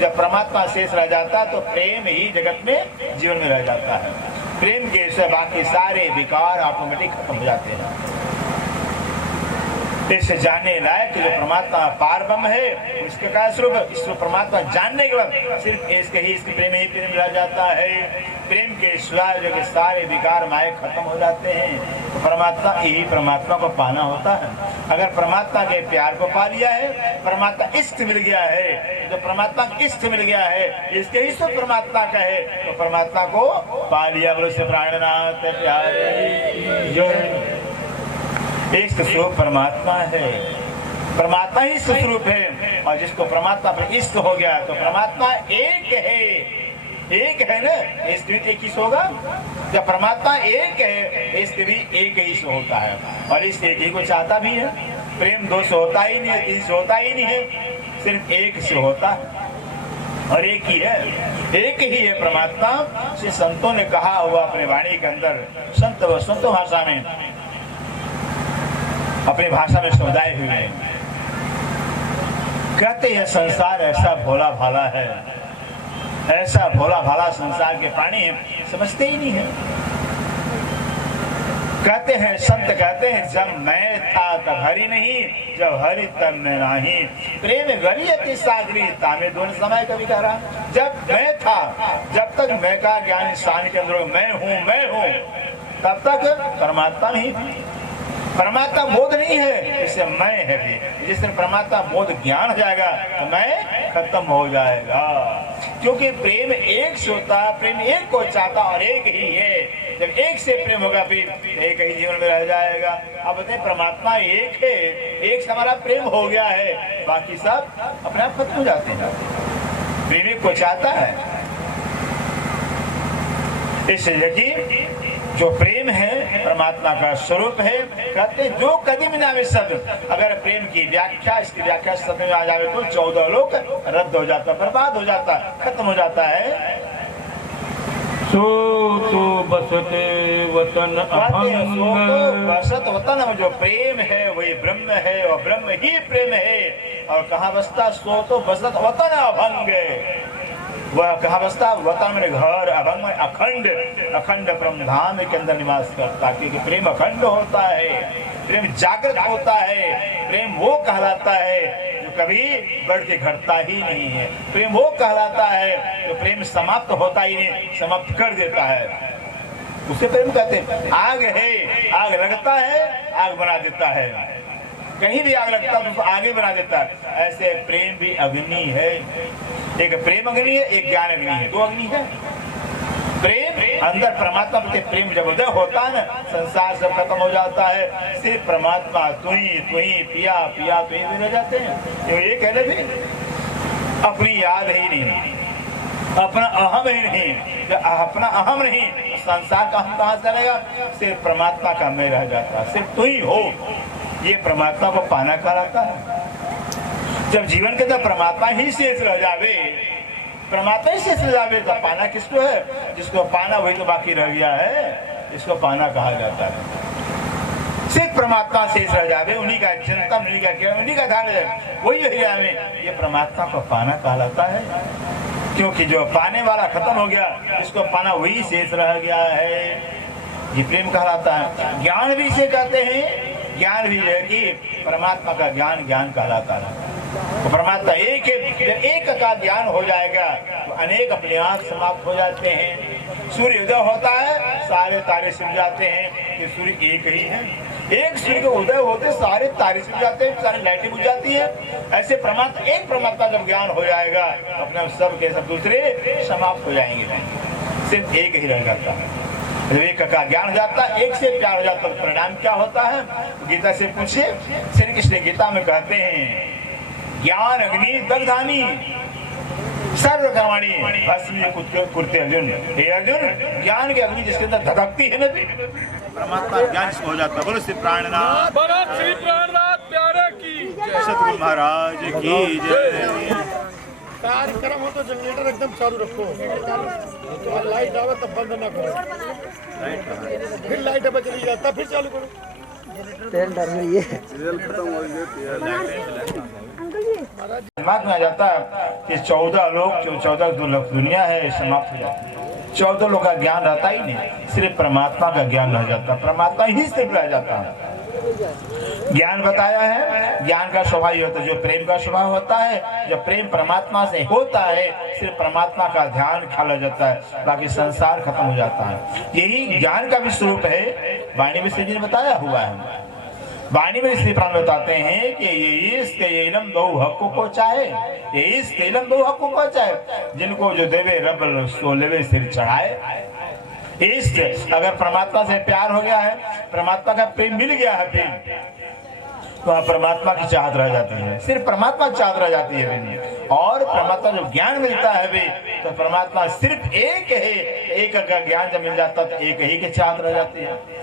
जब परमात्मा शेष रह जाता है तो प्रेम ही जगत में जीवन में रह जाता है। प्रेम के से बाकी सारे विकार ऑटोमेटिक खत्म हो जाते हैं। इसे जानने लायक जो परमात्मा पार ब्रह्म है, उसके का स्वरूप, इस परमात्मा जानने के बाद सिर्फ इसके प्रेम ही प्रेम रह जाता है। प्रेम के सिवाय जो कि सारे विकार माये खत्म हो जाते हैं। तो परमात्मा यही परमात्मा को पाना होता है। अगर परमात्मा के प्यार को पा लिया है, परमात्मा इष्ट मिल गया है, जो परमात्मा इष्ट मिल गया है, इसके ही तो परमात्मा का है, तो परमात्मा को पा लिया। बोलो से प्राणनाथ प्यारे जय। इष्ट स्वरूप परमात्मा है, परमात्मा ही स्वरूप है, और जिसको परमात्मा पर इष्ट हो गया तो परमात्मा एक है ना, इष्ट भी एक ही होगा। जब परमात्मा एक है, इष्ट भी एक ही से होता है, और इष्ट एक ही को चाहता भी है। प्रेम दो से होता ही नहीं है, तीन से होता ही नहीं है, सिर्फ एक से होता है, और एक ही है परमात्मा। से संतों ने कहा हुआ अपने वाणी के अंदर, संत भाषा में, अपनी भाषा में समुदाय हुए हैं, कहते हैं संसार ऐसा भोला भाला है, ऐसा भोला भाला संसार के प्राणी हैं, समझते ही नहीं है। कहते हैं संत कहते हैं, जब मैं था तब हरि नहीं, जब हरि तब मैं नहीं, प्रेम गरियति सागरी तामे दोनों समय कभी कह रहा। जब मैं था, जब तक मैं का ज्ञान इंसान के अंदर मैं हूँ, तब तक परमात्मा नहीं थी। परमात्मा बोध नहीं है, इससे मैं है भी। जिस दिन परमात्मा बोध ज्ञान हो जाएगा तो मैं खत्म हो जाएगा, क्योंकि प्रेम एक से होता, प्रेम एक को चाहता और एक ही है। जब एक से प्रेम होगा फिर एक ही जीवन में रह जाएगा। अब बताए परमात्मा एक है, एक से हमारा प्रेम हो गया है, बाकी सब अपने आप खत्म हो जाते हैं। प्रेम एक को चाहता है, इसलिए जो प्रेम है परमात्मा का स्वरूप है। कहते जो कदम नाम शब्द, अगर प्रेम की व्याख्या, इसकी व्याख्या शब्द में आ जाए तो 14 लोग रद्द हो जाता, बर्बाद हो जाता, खत्म हो जाता है। सो तो बसते वतन अभंग, बसत वतन में जो प्रेम है वही ब्रह्म है, और ब्रह्म ही प्रेम है। और कहाँ बसता? सो तो बसत वतन अभंग, वह कहाँ बसता? वतन में घर, अभंग में अखंड, अखंड ब्रह्म धाम के अंदर निवास करता। क्योंकि प्रेम अखंड होता है, प्रेम जागृत होता है, प्रेम वो कहलाता है जो कभी बढ़ के घटता ही नहीं है। प्रेम वो कहलाता है जो प्रेम समाप्त होता ही नहीं, समाप्त कर देता है, उसे प्रेम कहते हैं। आग है, आग लगता है, आग बना देता है, कहीं भी आग लगता है तो आगे बना देता है। ऐसे प्रेम भी अग्नि है, एक प्रेम अग्नि है, एक ज्ञान अग्नि है, दो अग्नि है। प्रेम अंदर परमात्मा के प्रेम जब उदय होता है ना, संसार सब खत्म हो जाता है। सिर्फ परमात्मा तू ही पिया तो ही रह जाते हैं। ये कहने भी अपनी याद ही नहीं, अपना अहम ही नहीं। जब अपना अहम नहीं, संसार का हम कहाँ चलेगा? सिर्फ परमात्मा का मैं रह जाता, सिर्फ तू ही हो। ये परमात्मा को पाना कहलाता है। जब जीवन के अंदर परमात्मा ही शेष रह जावे, परमात्मा ही शेष रह जावे, तो पाना किसको है? जिसको पाना वही तो बाकी रह गया है, इसको पाना कहा जाता है। सिर्फ परमात्मा शेष रह जावे, उन्हीं का चिंतन, उन्हीं का ज्ञान, उन्हीं का ध्यान, वही रह जावे, ये परमात्मा को पाना कहलाता है। क्योंकि जो पाने वाला खत्म हो गया, इसको पाना वही शेष रह गया है, ये प्रेम कहलाता है। ज्ञान भी इसे कहते हैं, ज्ञान भी है कि परमात्मा का ज्ञान कहलाता है। तो परमात्मा एक है, जब एक का ज्ञान हो जाएगा तो अनेक अपने आप समाप्त हो जाते हैं। सूर्य उदय होता है, सारे तारे छिप जाते हैं, कि सूर्य एक ही है। एक सूर्य के उदय होते सारे तारे छिप जाते हैं, सारी लाइटें बुझ जाती है। ऐसे परमात्मा, एक परमात्मा जब ज्ञान हो जाएगा अपने सब के सब दूसरे समाप्त हो जाएंगे, सिर्फ एक ही रह जाता है। जब एक का ज्ञान हो जाता है, एक से प्यार हो जाता है, तो परिणाम क्या होता है? गीता से पूछिए, श्री कृष्ण गीता में कहते हैं, ज्ञान अग्नि दग्धानी सर्व कर्माणी भस्म कुर्ते अर्जुन। हे अर्जुन, ज्ञान की अग्नि जिसके अंदर धधकती है ना, परमात्मा ज्ञान इसमें हो जाता है। बोलो श्री प्राणनाथ, बोलो श्री प्राणनाथ प्यारे की जय। सतगुरु महाराज की जय। कार्यक्रम हो तो जनरेटर एकदम चालू रखो, तो लाइट आवे तब बंद ना करो, फिर लाइट अब चली जाता फिर चालू करो। तेल डर रही है। दिमाग में आ जाता है कि 14 लोग 14 दुनिया है समाप्त हो जाती है। 14 लोग का ज्ञान रहता ही नहीं, सिर्फ परमात्मा का ज्ञान रह जाता, परमात्मा ही सिर्फ रह जाता है। ज्ञान बताया है, ज्ञान का स्वभाव होता है जो प्रेम का स्वभाव होता है। जब प्रेम परमात्मा से होता है, सिर्फ परमात्मा का ध्यान खाला जाता है, बाकी संसार खत्म हो जाता है। यही ज्ञान का भी स्वरूप है, वाणी में श्री जी ने बताया हुआ है। वाणी में श्री प्राण बताते हैं कि ये इश्क इलम दो हकों को चाहे, ये इश्क इलम दो हकों को चाहे, जिनको जो देवे रब सो लेवे सिर चढ़ाए। इश्क अगर परमात्मा से प्यार हो गया है, परमात्मा का प्रेम मिल गया है, प्रेम तो वहाँ परमात्मा की चाहत रह जाती है, सिर्फ परमात्मा की चाहत रह जाती है। और परमात्मा जो ज्ञान मिलता है वे तो परमात्मा सिर्फ एक है, एक का ज्ञान जब मिल जाता तो एक ही की चाहत रह जाती है।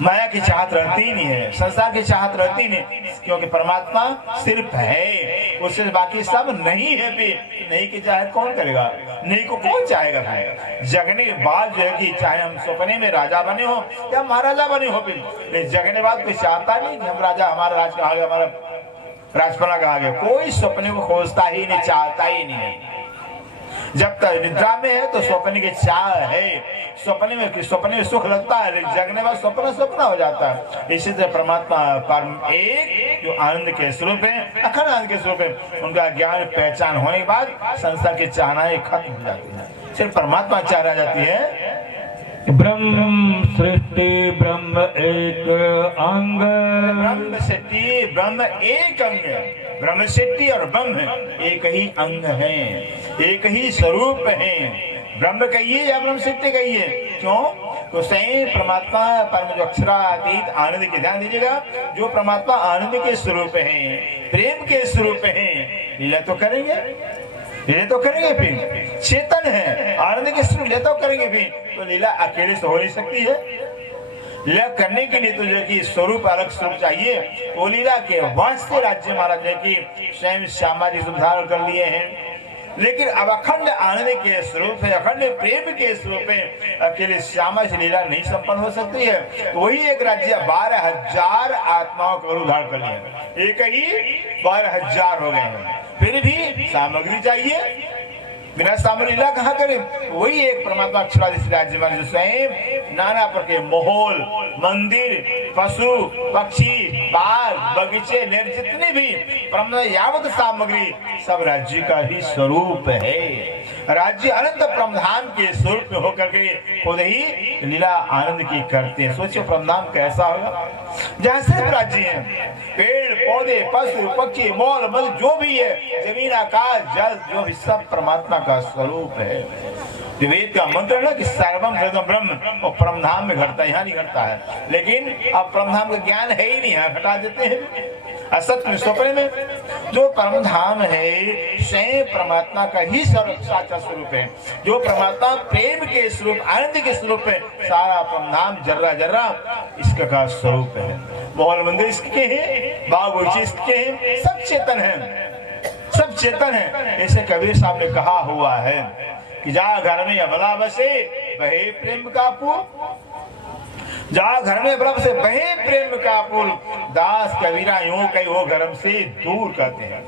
माया की चाहत रहती ही नहीं है, संसार की चाहत रहती नहीं, क्योंकि परमात्मा सिर्फ है, उससे बाकी सब नहीं है भी। नहीं की चाहत कौन करेगा, नहीं को कौन चाहेगा भाई। जगने के बाद जो है कि चाहे हम सपने में राजा बने हो या महाराजा बने हो भी, लेकिन जगने बाद कोई चाहता नहीं कि हम राजा, हमारा राज कहा गया, हमारा राजपना कहा गया। कोई सपने को खोजता ही नहीं, चाहता ही नहीं है। जब तक निद्रा में है तो स्वप्न की चाह है, स्वप्न में सुख लगता है, लेकिन जगने बाद स्वप्न हो जाता है। इसी तरह परमात्मा परम एक जो आनंद के स्वरूप है, अखंड आनंद के स्वरूप है, उनका ज्ञान पहचान होने के बाद संसार की चाहनाएं खत्म हो जाती है, सिर्फ परमात्मा चाह रह जाती है। ब्रह्म सृष्टि ब्रह्म एक अंग, ब्रह्म सृष्टि ब्रह्म एक अंग है। ब्रह्म सृष्टि और ब्रह्म एक ही अंग है, एक ही स्वरूप है। ब्रह्म कहिए या ब्रह्म सृष्टि कहिए, क्यों तो सही परमात्मा परम जो अक्षरातीत आनंद के, ध्यान दीजिएगा, जो परमात्मा आनंद के स्वरूप है, प्रेम के स्वरूप है, लीला तो करेंगे, ये तो करेंगे, फिर चेतन है, आनंद के स्वरूप, ये तो करेंगे फिर। तो लीला अकेले से हो नहीं सकती है। लीला करने के लिए तो जो कि स्वरूप अलग स्वरूप चाहिए, वो लीला के वास्ते राज्य महाराज है कि स्वयं श्यामा जी सुधार कर लिए हैं, लेकिन अब अखंड आनंद के स्वरूप है, अखंड प्रेम के स्वरूप है, अकेले श्यामा से लीला नहीं संपन्न हो सकती है। वही एक राज्य 12,000 आत्माओं का उद्धार कर लिया, एक ही 12,000 हो गए हैं, फिर भी सामग्री चाहिए, बिना सामग्री लीला कहाँ करें। वही एक परमात्मा अक्षराधीश राज्य में जो स्वयं नाना प्रकार के माहौल, मंदिर, पशु पक्षी, बाग बगीचे, जितने भी यावत सामग्री सब राज्य का ही स्वरूप है। राज्य अनंत परमधाम के स्वरूप में होकर के खुद ही लीला आनंद की करते हैं। सोचो परमधाम कैसा होगा, जहाँ सिर्फ राज्य है, पेड़ पौधे पशु पक्षी मौल मल जो भी है, जमीन आकाश जल जो भी सब परमात्मा का स्वरूप है। वेद का मंत्र है ना कि सर्वम हृदय ब्रह्म, और परमधाम में घटता है, यहाँ नहीं घटता है। लेकिन अब परमधाम का ज्ञान है ही नहीं, यहाँ घटा देते हैं। असत में स्वप्न में जो परमधाम है स्वयं परमात्मा का ही साचा स्वरूप है, जो परमात्मा प्रेम के स्वरूप आनंद के स्वरूप है। सारा परमधाम जर्रा जर्रा इसका स्वरूप है। महल मंदिर इसके हैं, बाग बगीचे इसके हैं, सब चेतन है, सब चेतन है। ऐसे कबीर साहब ने कहा हुआ है कि जा घर में अबला बसे बहे प्रेम का पुल, जा घर में अबला बसे बहे प्रेम का पुल, दास कबीरा यूं कई वो घरम से दूर करते हैं।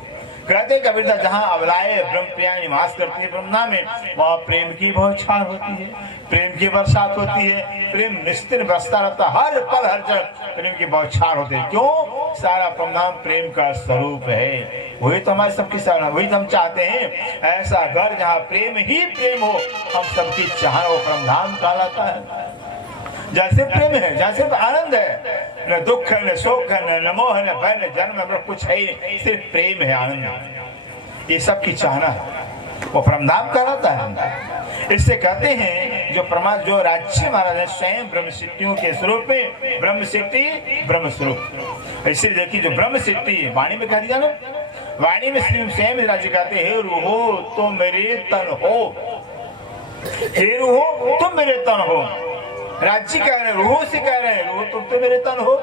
कहते कबीर दास जहाँ अबलाए ब्रह्म प्रिया निवास करती है ब्रह्मधाम में, वहाँ प्रेम की बौछार होती है, प्रेम की बरसात होती है, प्रेम निस्तिर बरसता रहता, हर पल हर जगह प्रेम की बौछार होती है। क्यों, सारा ब्रह्मधाम प्रेम का स्वरूप है। वही तो हमारे सबकी सारा, वही तो हम चाहते हैं, ऐसा घर जहाँ प्रेम ही प्रेम हो, हम सबकी चाह, वो ब्रह्मधाम कहलाता है। जैसे प्रेम है, जैसे आनंद है, न दुख है, न शोक है, न मोह है, न भय, न जन्म है, कुछ है ही नहीं, सिर्फ प्रेम है, आनंद है। ये सब की चाहना है, वो परमधाम कहलाता है। इससे कहते हैं जो परमात्मा जो राज्य महाराज है स्वयं ब्रह्म सिद्धियों के स्वरूप में, ब्रह्म सिद्धि ब्रह्म स्वरूप। इससे देखिए जो ब्रह्म सिद्धि वाणी में कह दिया ना, वाणी में श्री स्वयं राज्य कहते हे रूहो तुम मेरे तन हो, हे रूहो तुम मेरे तन हो। राज्य कह रहे रूह से कह रहे हैं रूह तुम तो मेरे तन हो,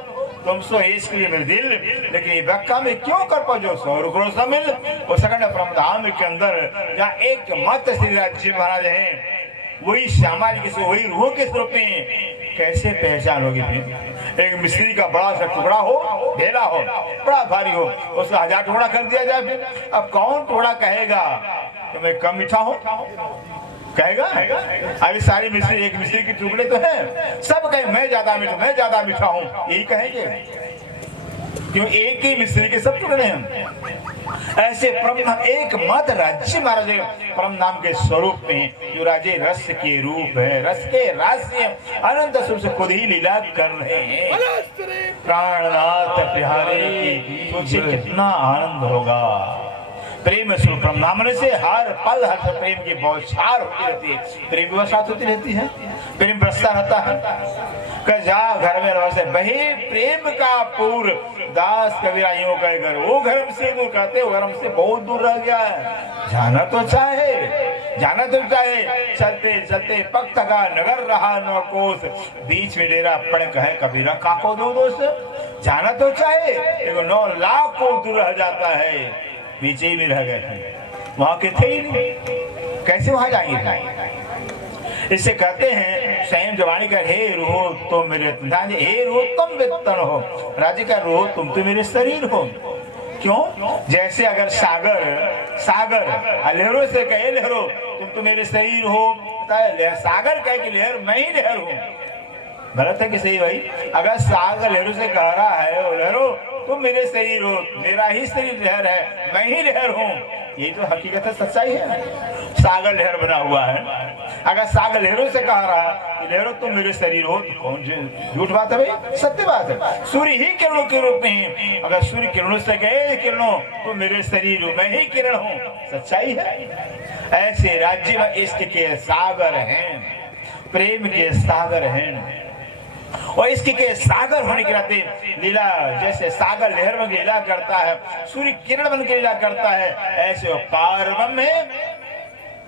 तुम सो इसके लिए मेरे दिल, लेकिन ये व्याख्या में क्यों कर पाओ जो सौ करोड़ सम्मिल वो सकंड परमधाम के अंदर जहाँ एक मात्र श्री राज्य महाराज हैं, वही श्यामा जी के वही रूह के स्वरूप में कैसे पहचान होगी फिर? एक मिस्त्री का बड़ा सा टुकड़ा हो, ढेला हो, बड़ा भारी हो, उसका 1000 टुकड़ा कर दिया जाए, फिर अब कौन टुकड़ा कहेगा कि मैं कम मीठा हूं? कहेगा? अभी सारी मिस्त्री एक मिस्त्री के टुकड़े तो हैं, सब कहे मैं ज्यादा मीठा हूं, यही कहेंगे क्यों? एक ही मिस्त्री के सब टुकड़े हैं। ऐसे परम नाम एकमात्र राज्य महाराज परम नाम के स्वरूप में जो राजे रस के रूप है, रस के रास्य अनंत स्वरूप से खुद ही लीला कर रहे हैं। प्राणनाथ प्यारे की सोचिए कितना आनंद होगा। प्रेम स्वरूप परम नाम से हर पल हर प्रेम की बौछार होती रहती है, प्रेम बरसात होती रहती है, प्रेम बरसता रहता है। जा घर में रहो से बहे प्रेम का पूर दास कबीरा यूं कहे घर, वो घर से दूर कहते वो घर से बहुत दूर रह गया है। जाना तो चाहे चलते चलते पग तका नगर रहा न कोस, बीच में डेरा पड़ कहे कबीरा काको दो दोस्त। जाना तो चाहे देखो 9 लाख को दूर रह जाता है, बीच ही में रह गए थे, वहां के थे ही नहीं, कैसे वहां जाएंगे? इससे कहते हैं स्वयं जवानी का हे रूह तुम मेरे हे रूह तुम वेतन हो, राज्य का रूह तुम तो मेरे शरीर हो। क्यों? जैसे अगर सागर लहरों से कहे लहरों तुम तो मेरे शरीर हो, सागर कहे कि लहर मैं ही लहर हूँ, गलत है कि सही भाई? अगर सागर लहरों से कह रहा है लहरों तुम मेरे शरीर हो, मेरा ही शरीर लहर है, मैं ही लहर हूँ, यही तो हकीकत है, सच्चाई है। सागर लहर बना हुआ है। अगर सागर लहरों से कह रहा कि लहरों तुम मेरे शरीर हो, तो कौन झूठ बात है भाई? सत्य बात है। सूर्य ही किरणों के रूप में, अगर सूर्य किरणों से कहे किरणों तुम मेरे शरीर हो, मैं ही किरण हूँ, सच्चाई है। ऐसे राज्य में इश्क के सागर हैं, प्रेम के सागर हैं, और इसके के सागर होने के नाते लीला जैसे सागर लहर में लीला करता है, सूर्य किरण बन के लीला करता है, ऐसे पार्वम में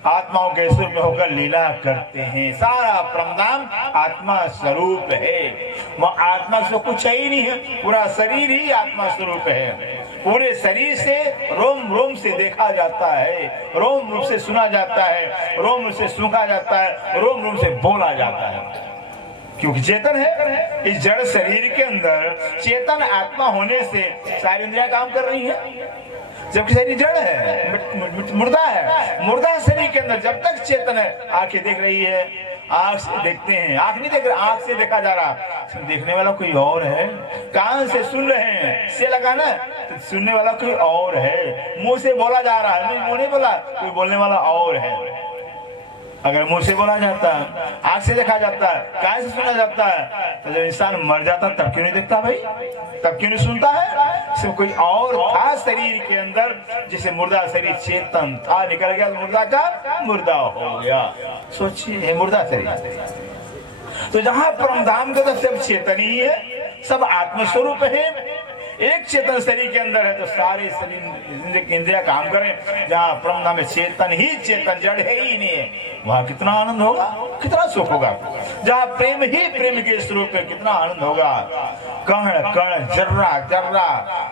आत्माओं के स्वरूप में होकर लीला करते हैं। सारा प्रमदान आत्मा स्वरूप है, वह आत्मा से कुछ ही नहीं है, पूरा शरीर ही आत्मा स्वरूप है। पूरे शरीर से रोम रोम से देखा जाता है, रोम रोम से सुना जाता है, रोम रोम से सूंघा जाता है, रोम रोम से बोला जाता है, क्योंकि चेतन है। इस जड़ शरीर के अंदर चेतन आत्मा होने से सारी इंद्रियां काम कर रही है, जबकि शरीर जड़ है, मुर्दा है। मुर्दा शरीर के अंदर जब तक चेतन है, आंखें देख रही है, आंख से देखते हैं, आंख नहीं देख रहा, आंख से देखा जा रहा, देखने वाला कोई और है। कान से सुन रहे हैं, से लगा ना, तो सुनने वाला कोई और है। मुंह से बोला जा रहा है, मुंह नहीं बोला, कोई बोलने वाला और है। अगर मुंह से बोला जाता है, आंख से देखा जाता है, कान से सुना जाता है, तो जब इंसान मर जाता तब क्यों नहीं देखता भाई? तब क्यों नहीं सुनता है? सिर्फ कोई और था शरीर के अंदर, जिसे मुर्दा शरीर चेतन था, निकल गया मुर्दा का मुर्दा हो गया। सोचिए मुर्दा शरीर। तो जहां परमधाम का तो सब चेतन ही है, सब आत्मस्वरूप है। एक चेतन शरीर के अंदर है तो सारे शरीर इंद्रिया काम करें। जहाँ परमधाम में चेतन ही चेतन, जड़ है ही नहीं है, वहाँ कितना आनंद होगा, कितना सुख होगा। जहाँ प्रेम ही प्रेम के स्वरूप में, कितना आनंद होगा। कण कण जर्रा जर्रा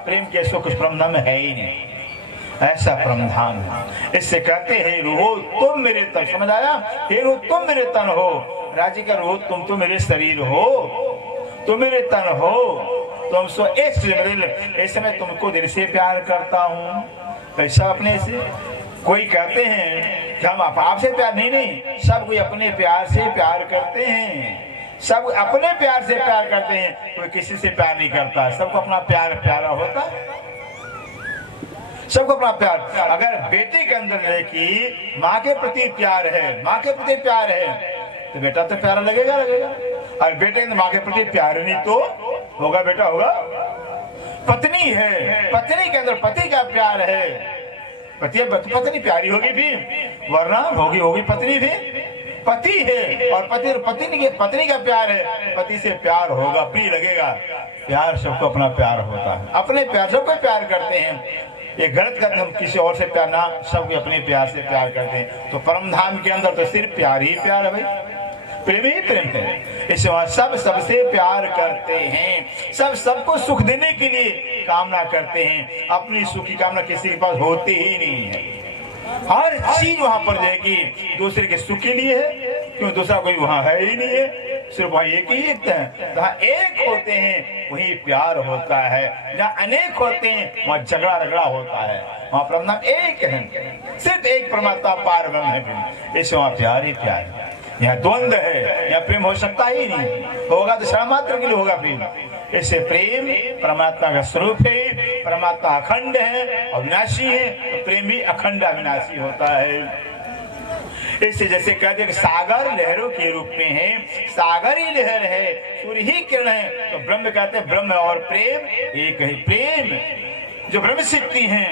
प्रेम के सुख परमधाम में है ही नहीं। ऐसा परमधाम है। इससे कहते हैं रूहो तुम मेरे तन, समझ आया? हे रूह तुम मेरे तन हो, राज्य का रूह तुम तो मेरे शरीर हो, तुम मेरे तन हो, तुम सो ऐसे मैं तुमको दिल से प्यार करता हूँ। कैसा? अपने से। कोई कहते हैं कि हम आपसे प्यार नहीं, सब कोई अपने प्यार से प्यार करते हैं, सब अपने प्यार से प्यार करते हैं, कोई किसी से प्यार नहीं करता। सबको अपना प्यार प्यारा होता है, सबको अपना प्यार। अगर बेटे के अंदर है कि माँ के प्रति प्यार है, माँ के प्रति प्यार है, तो बेटा तो प्यारा लगेगा। और बेटे के माँ के प्रति प्यार नहीं तो होगा, बेटा होगा। पत्नी है, पत्नी के अंदर पति का प्यार है, पत्नी प्यारी होगी भी, वरना होगी पत्नी भी। पति है और पत्नी का प्यार है, पति से प्यार होगा, प्रिय लगेगा। प्यार सबको अपना प्यार होता है, अपने प्यार सबको प्यार करते हैं। ये गलत करते हम किसी और से प्यार ना, सब अपने प्यार से प्यार करते हैं। तो परम धाम के अंदर तो सिर्फ प्यार ही प्यार है भाई, प्रेम ही प्रेम है। इस वहाँ सब सबसे प्यार करते हैं, सब सबको सुख देने के लिए कामना करते हैं। अपनी सुख की कामना किसी के पास होती ही नहीं है। हर चीज वहां पर जाएगी दूसरे के सुख के लिए है, क्यों दूसरा कोई वहां है ही नहीं है। सिर्फ वहां एक ही एक है। जहाँ एक होते हैं वहीं प्यार होता है, जहाँ अनेक होते हैं वहाँ झगड़ा रगड़ा होता है। वहाँ परमात्मा एक है, सिर्फ एक परमात्मा पार ब्रह्म है। इसे वहाँ प्यार ही प्यार है। यहाँ द्वंद्व है, यहाँ प्रेम हो सकता ही नहीं। होगा तो क्षण मात्र के लिए होगा प्रेम। इससे प्रेम परमात्मा का स्वरूप है। परमात्मा अखंड है, अविनाशी है, तो प्रेम भी अखंड अविनाशी होता है। इससे जैसे कहते हैं सागर लहरों के रूप में है, सागर ही लहर है, सूर्य ही किरण है, तो ब्रह्म कहते हैं ब्रह्म और प्रेम एक ही। प्रेम जो ब्रह्म शक्ति है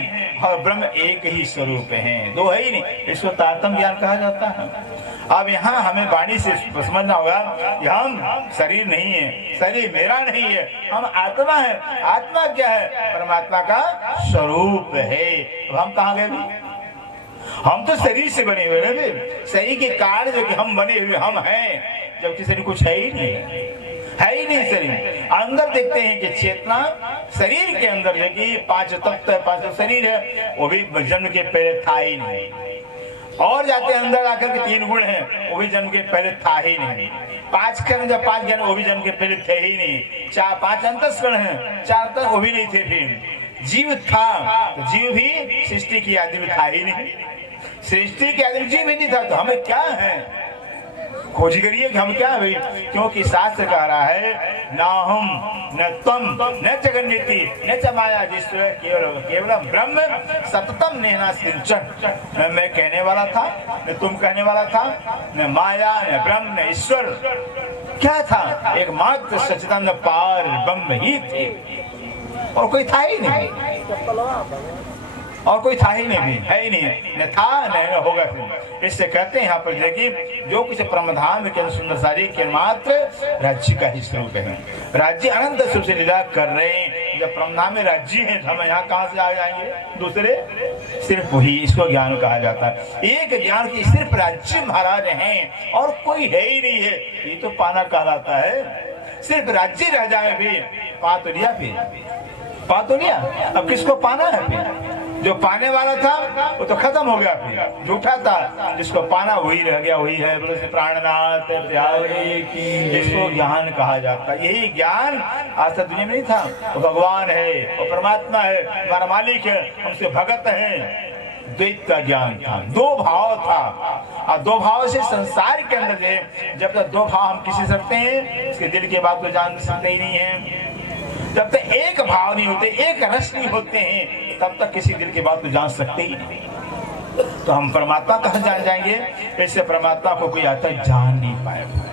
और ब्रह्म एक ही स्वरूप है, दो है ही नहीं। इसको तारतम्य ज्ञान कहा जाता है। अब यहाँ हमें वाणी से समझना होगा कि हम शरीर नहीं है, शरीर मेरा नहीं है, हम आत्मा है। आत्मा क्या है? परमात्मा का स्वरूप है। अब हम कहाँ गए भी? हम तो शरीर से बने हुए हैं, शरीर के कारण जो कि हम बने हुए हम हैं, जबकि शरीर कुछ है ही नहीं, है ही नहीं शरीर। अंदर देखते हैं कि चेतना शरीर के अंदर जो कि पांच तत्व है, पांच शरीर है, वो भी जन्म के पहले था ही नहीं। और जाते हैं अंदर आकर के तीन गुण हैं, वो भी जन्म के पहले था ही नहीं। पांच कर्ण जब पांच ज्ञान वो भी जन्म के पहले थे ही नहीं। चार पांच अंतस्करण हैं, चार अंतर वो भी नहीं थे। फिर जीव था, तो जीव भी सृष्टि की आदि में था ही नहीं। सृष्टि के आदि में जीव ही नहीं था, तो हमें क्या है? खोज करिए कि हम क्या है भाई। क्योंकि शास्त्र कह रहा है ना हम न तम न जगन्यति न च माया जिसमें केवल ब्रह्म सततम नेना सिंचन। न मैं कहने वाला था, न तुम कहने वाला था, न माया न ब्रह्म न ईश्वर। क्या था? एक मात्र सच्चिदानंद पार ब्रह्म ही थे, और कोई था ही नहीं, और कोई था ही नहीं, भी है ही नहीं, न था न होगा। फिर इससे कहते हैं यहाँ पर देखिए जो कुछ परमधाम के सुंदर सारी के मात्र राज्य का ही स्वरूप है। राज्य अनंत स्वरूप से लीला कर रहे हैं। जब परमधाम में राज्य है, हम यहाँ कहाँ से आ जाएंगे दूसरे? सिर्फ वही, इसको ज्ञान कहा जाता है। एक ज्ञान की सिर्फ राज्य महाराज हैं और कोई है ही नहीं है, ये तो पाना कहलाता है। सिर्फ राज्य रह जाए भी, पा तो लिया, फिर पा तो लिया, अब किसको पाना है? फिर जो पाने वाला था वो तो खत्म हो गया, फिर झूठा था, जिसको पाना वही रह गया, वही है। बोले प्राणनाथ प्यारे की, जिसको ज्ञान कहा जाता है। यही ज्ञान आज तक दुनिया में नहीं था। वो भगवान है, वो परमात्मा है, हमारा मालिक है, हमसे भगत है। द्वैत का ज्ञान था, दो भाव था, और दो भाव से संसार के अंदर जब तक दो भाव हम किसी सकते हैं, इसके दिल की बात को जान सकते ही नहीं है। जब तक एक भाव नहीं होते, एक रस नहीं होते हैं, तब तक किसी दिल की बात को जान सकते ही नहीं। तो हम परमात्मा कहाँ जान जाएंगे? ऐसे परमात्मा को कोई आता जान नहीं पाएगा।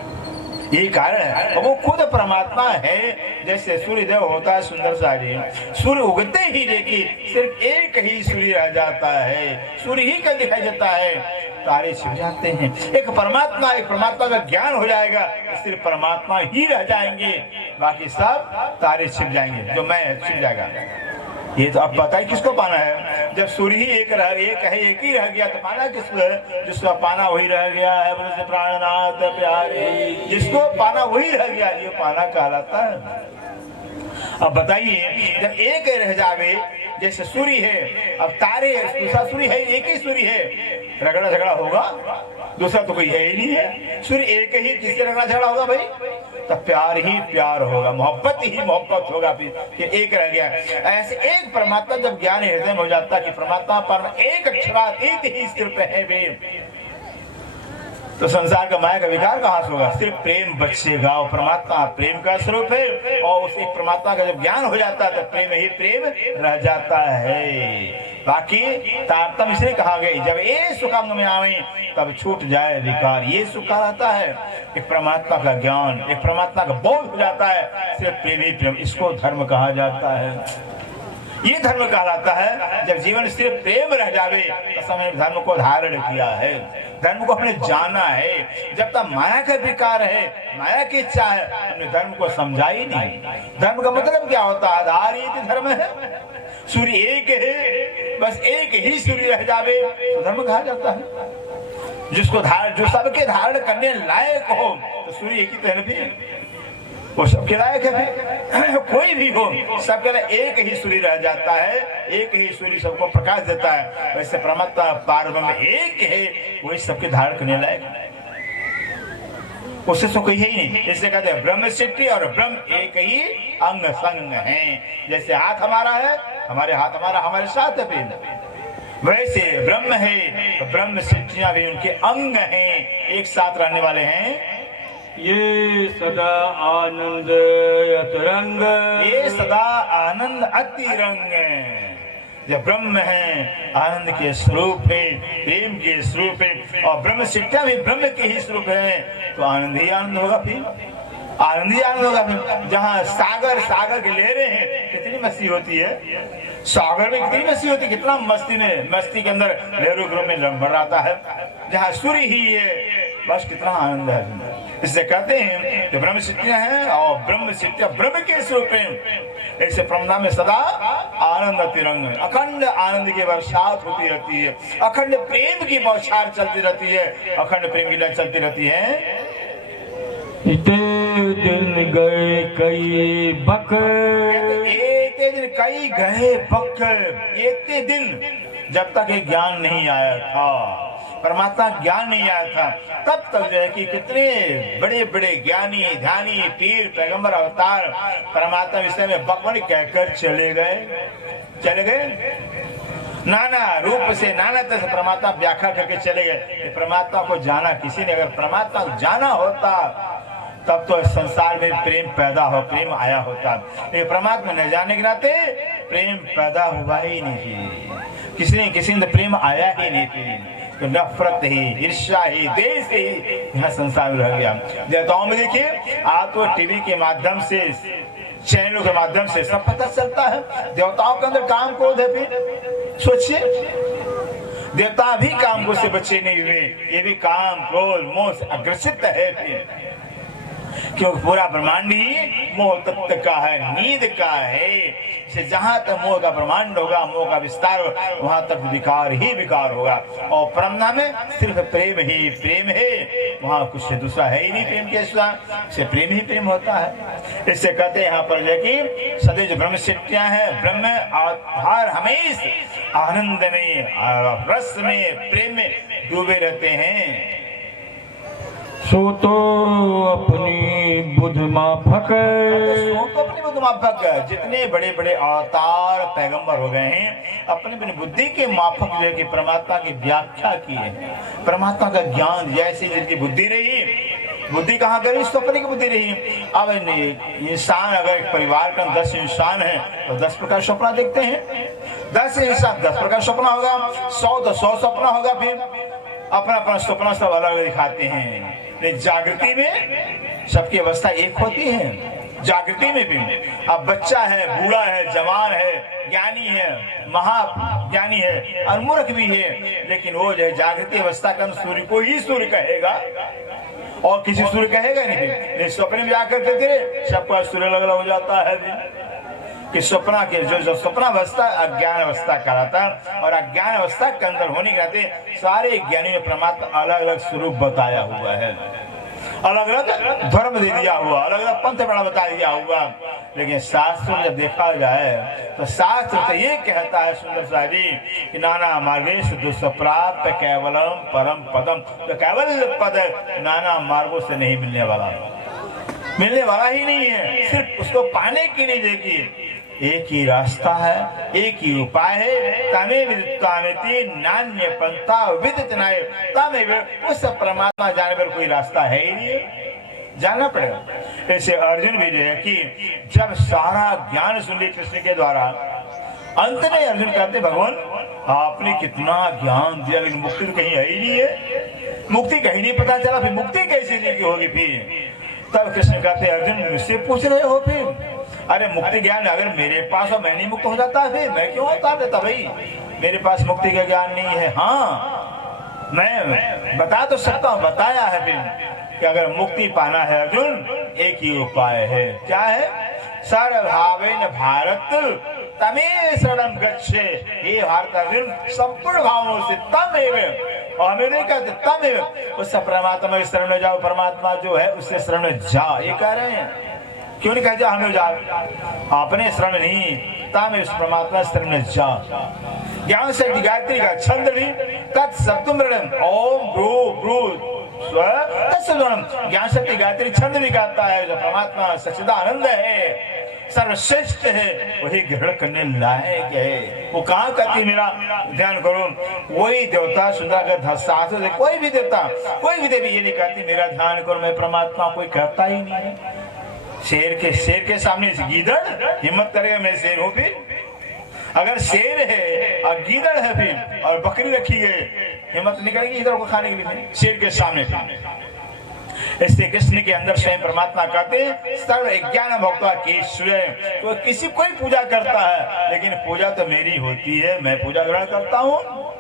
यही कारण है, वो खुद परमात्मा है। जैसे सूर्यदेव होता है सुंदर सारी, सूर्य उगते ही देखिए सिर्फ एक ही सूर्य रह जाता है, सूर्य ही कल दिखाई देता है, तारे छिप जाते हैं। एक परमात्मा का ज्ञान हो जाएगा, सिर्फ परमात्मा ही रह जाएंगे, बाकी सब तारे छिप जाएंगे, जो मैं छिप जाएगा। ये तो अब बताइए किसको पाना है? जब सूर्य ही एक ही रह गया, तो पाना किसको है? जिसको पाना वही रह गया है। बोले प्राणनाथ प्यारे, जिसको पाना वही रह गया, ये पाना कहलाता है। अब बताइए जब एक रह जावे, जैसे सूर्य है, अब तारे, दूसरा सूर्य है, एक ही सूर्य है, रगड़ा झगड़ा होगा? दूसरा तो कोई है ही नहीं है। सूर्य एक ही, किससे रगड़ा झगड़ा होगा भाई? तब प्यार ही प्यार होगा, मोहब्बत ही मोहब्बत होगा। फिर एक रह गया। ऐसे एक परमात्मा जब ज्ञान हृदय में हो जाता है कि परमात्मा पर एक अक्षरातीत ही सिर्फ है वे, तो संसार का माया का विकार कहाँ से होगा? सिर्फ प्रेम बचेगा। और परमात्मा प्रेम का स्वरूप है, और उस एक परमात्मा का जब ज्ञान हो जाता है तो प्रेम ही प्रेम रह जाता है। बाकी तारतम्य इसलिए कहा गई, जब ये सुखांग में आवे तब छूट जाए विकार। ये सुख कहलाता है एक परमात्मा का ज्ञान, एक परमात्मा का बोध हो जाता है, सिर्फ प्रेम ही प्रेम। इसको धर्म कहा जाता है। ये धर्म कहलाता है जब जीवन सिर्फ प्रेम रह जावे, तो समय धर्म को धारण किया है, धर्म को हमने जाना है। जब तक माया का विकार है, माया की इच्छा है, हमने धर्म को समझा ही नहीं। धर्म का मतलब क्या होता है? आधार ही धर्म है। सूर्य एक है, बस एक ही सूर्य रह जावे तो धर्म कहा जाता है। जिसको जो सबके धारण करने लायक हो तो सूर्य एक ही तो है ना फिर, वो सबके लायक है फिर। कोई भी हो सबके लिए एक ही सूर्य रह जाता है, एक ही सूर्य सबको प्रकाश देता है। वैसे परमात्मा पारब्रह्म एक है, वही सबके धारण करने लायक है, उससे तो कोई है ही नहीं। जैसे कहते हैं ब्रह्म सृष्टि और ब्रह्म एक ही अंग संग है। जैसे हाथ हमारा है, हमारे हाथ हमारे साथ है, वैसे ब्रह्म है तो ब्रह्म सृष्टियां भी उनके अंग हैं, एक साथ रहने वाले हैं। ये सदा आनंद अतरंग, ये सदा आनंद अतिरंग। जब ब्रह्म है आनंद के स्वरूप है, प्रेम के स्वरूप है, और ब्रह्म सृष्टियां भी ब्रह्म के ही स्वरूप है, तो आनंद ही आनंद होगा फिर, आनंद ही आनंद होगा फिर। जहाँ सागर की लहरें हैं, कितनी मस्ती होती है, सागर में कितनी मस्ती होती है, कितना मस्ती के अंदर लहरों के रूप में रंग भर आता है। जहाँ सूर्य ही है, बस कितना आनंद है। इससे कहते हैं कि ब्रह्म सृष्टियां हैं और ब्रह्म सृष्टियां ब्रह्म के स्वरूप हैं। ऐसे ब्रह्म में सदा आनंद तिरंग, अखंड आनंद की बरसात होती रहती है, अखंड प्रेम की बौछार चलती रहती है, अखंड प्रेम की लहर चलती रहती है। इतने दिन गए कई बक, एक दिन कई गए बक। इतने दिन जब तक ये ज्ञान नहीं आया था, परमात्मा ज्ञान नहीं आया था, तब तक जो है कि कितने बड़े बड़े ज्ञानी ध्यानी पीर पैगंबर अवतार परमात्मा विषय में बकवानी कहकर चले गए। नाना रूप से नाना तरह से परमात्मा व्याख्या करके चले गए। परमात्मा को जाना किसी ने, अगर परमात्मा को जाना होता तब तो संसार में प्रेम पैदा हो, प्रेम आया होता। लेकिन परमात्मा न जाने के नाते प्रेम पैदा हुआ ही नहीं, किसी ने प्रेम आया ही नहीं। तो नफरत ही, ईर्ष्या ही, देश ही यहाँ संसार में रह गया। देवताओं में देखिए, आप तो टीवी के माध्यम से, चैनलों के माध्यम से सब पता चलता है। देवताओं के अंदर काम क्रोध है, फिर सोचिए देवता भी काम क्रोध से बचे नहीं हुए, ये भी काम क्रोध मोह से अग्रसित है फिर, क्योंकि पूरा ब्रह्मांड ही मोह तत्व का है, नींद का है। जहां तक मोह का ब्रह्मांड होगा, मोह का विस्तार होगा, वहां तक विकार ही विकार होगा। और ब्रह्मा में सिर्फ प्रेम ही प्रेम है, वहां कुछ दूसरा है ही नहीं। प्रेम के सिवा से प्रेम ही प्रेम होता है। इससे कहते हैं यहाँ पर कि सदैव जो ब्रह्म सृष्टियां हैं, ब्रह्म हर हमेशा आनंद में, रस में, प्रेम में डूबे रहते हैं। सो तो अपनी बुद्ध माफक, जितने बड़े बड़े अवतार पैगंबर हो गए हैं, अपनी अपनी बुद्धि के माफक जो है कि परमात्मा की व्याख्या की है, परमात्मा का ज्ञान जैसी जिनकी बुद्धि रही, बुद्धि कहाँ गई, स्वप्न की बुद्धि रही। अब इंसान, अगर एक परिवार का 10 इंसान है तो 10 प्रकार सपना देखते हैं, 10 इंसान 10 प्रकार सपना होगा, 100 तो 100 सपना होगा। फिर अपना अपना सपना सब अलग दिखाते हैं। जागृति में सबकी अवस्था एक होती है, जागृति में भी। अब बच्चा है, बूढ़ा है, जवान है, ज्ञानी है, महाज्ञानी है और मूर्ख भी है, लेकिन वो जो है जागृति अवस्था का सूर्य को ही सूर्य कहेगा और किसी सूर्य कहेगा नहीं। स्वप्न में जाकर के सबका सूर्य अलग अलग हो जाता है कि स्वप्ना के जो स्वप्नावस्था अज्ञान अवस्था कहलाता है, और अज्ञान अवस्था के अंदर होने के नाते सारे ज्ञानी ने परमात्मा अलग अलग स्वरूप बताया हुआ है, अलग अलग धर्म दे दिया हुआ, अलग अलग पंथ बड़ा बता दिया हुआ। लेकिन शास्त्र में जब देखा जाए तो शास्त्र तो ये कहता है सुंदर सा जी कि नाना मार्गेश दुष्प्राप्त केवलम परम पदम। तो केवल पद नाना मार्गों से नहीं मिलने वाला ही नहीं है, सिर्फ उसको पाने की नहीं देगी। एक ही रास्ता है, एक ही उपाय है। नान्य पंथा विदित नाय, उस परमात्मा जाने पर कोई रास्ता है ही नहीं, जानना पड़ेगा। ऐसे अर्जुन भी जो है कि जब सारा ज्ञान सुन लिया कृष्ण के द्वारा, अंत में अर्जुन कहते भगवान आपने कितना ज्ञान दिया, लेकिन मुक्ति तो कहीं है ही नहीं है, मुक्ति कहीं नहीं पता चला, फिर मुक्ति कैसी की होगी। फिर तब कृष्ण कहते अर्जुन मुझसे पूछ रहे हो, फिर अरे मुक्ति ज्ञान अगर मेरे पास हो, मैं नहीं मुक्त हो जाता, फिर मैं क्यों होता देता भाई, मेरे पास मुक्ति का ज्ञान नहीं है। हाँ मैं बता तो सकता हूँ, बताया है फिर कि अगर मुक्ति पाना है अर्जुन, एक ही उपाय है। क्या है? सर्वभावेन भारत तमेव शरणं गच्छे। हे भारत अर्जुन, संपूर्ण भावों से तमेव, और हमें नहीं कहते तमेव, उस परमात्मा की शरण में जाओ। परमात्मा जो है उससे शरण में जाओ, ये कह रहे हैं। क्यों नहीं कहते हमें जाओ? अपने शरण नहीं, तमेव उस परमात्मा शरण में जाओ। ज्ञान शक्ति गायत्री का छंद भी तत्सप्तम ओम ब्रू ब्रू स्व तत्सप्तम। ज्ञान शक्ति गायत्री छंद भी गाता है। जो परमात्मा सच्चिदानंद है, सर्वश्रेष्ठ है, वही ग्रहण करने लायक है। वो कहाँ कहती मेरा ध्यान करो? वही देवता सुंदर शास्त्र से कोई भी देवता, कोई भी देवी ये नहीं कहती मेरा ध्यान करो। मैं परमात्मा कोई कहता ही नहीं है। शेर के सामने गीदड़ हिम्मत करेगा मैं शेर हूँ? फिर अगर शेर है और गीदड़ है फिर और बकरी रखी है, हिम्मत निकलेगी इधर को खाने के लिए शेर के सामने। इसलिए कृष्ण के अंदर स्वयं परमात्मा कहते हैं सर्व ज्ञान भक्ता की स्वयं। तो किसी कोई पूजा करता है, लेकिन पूजा तो मेरी होती है, मैं पूजा ग्रहण करता हूँ।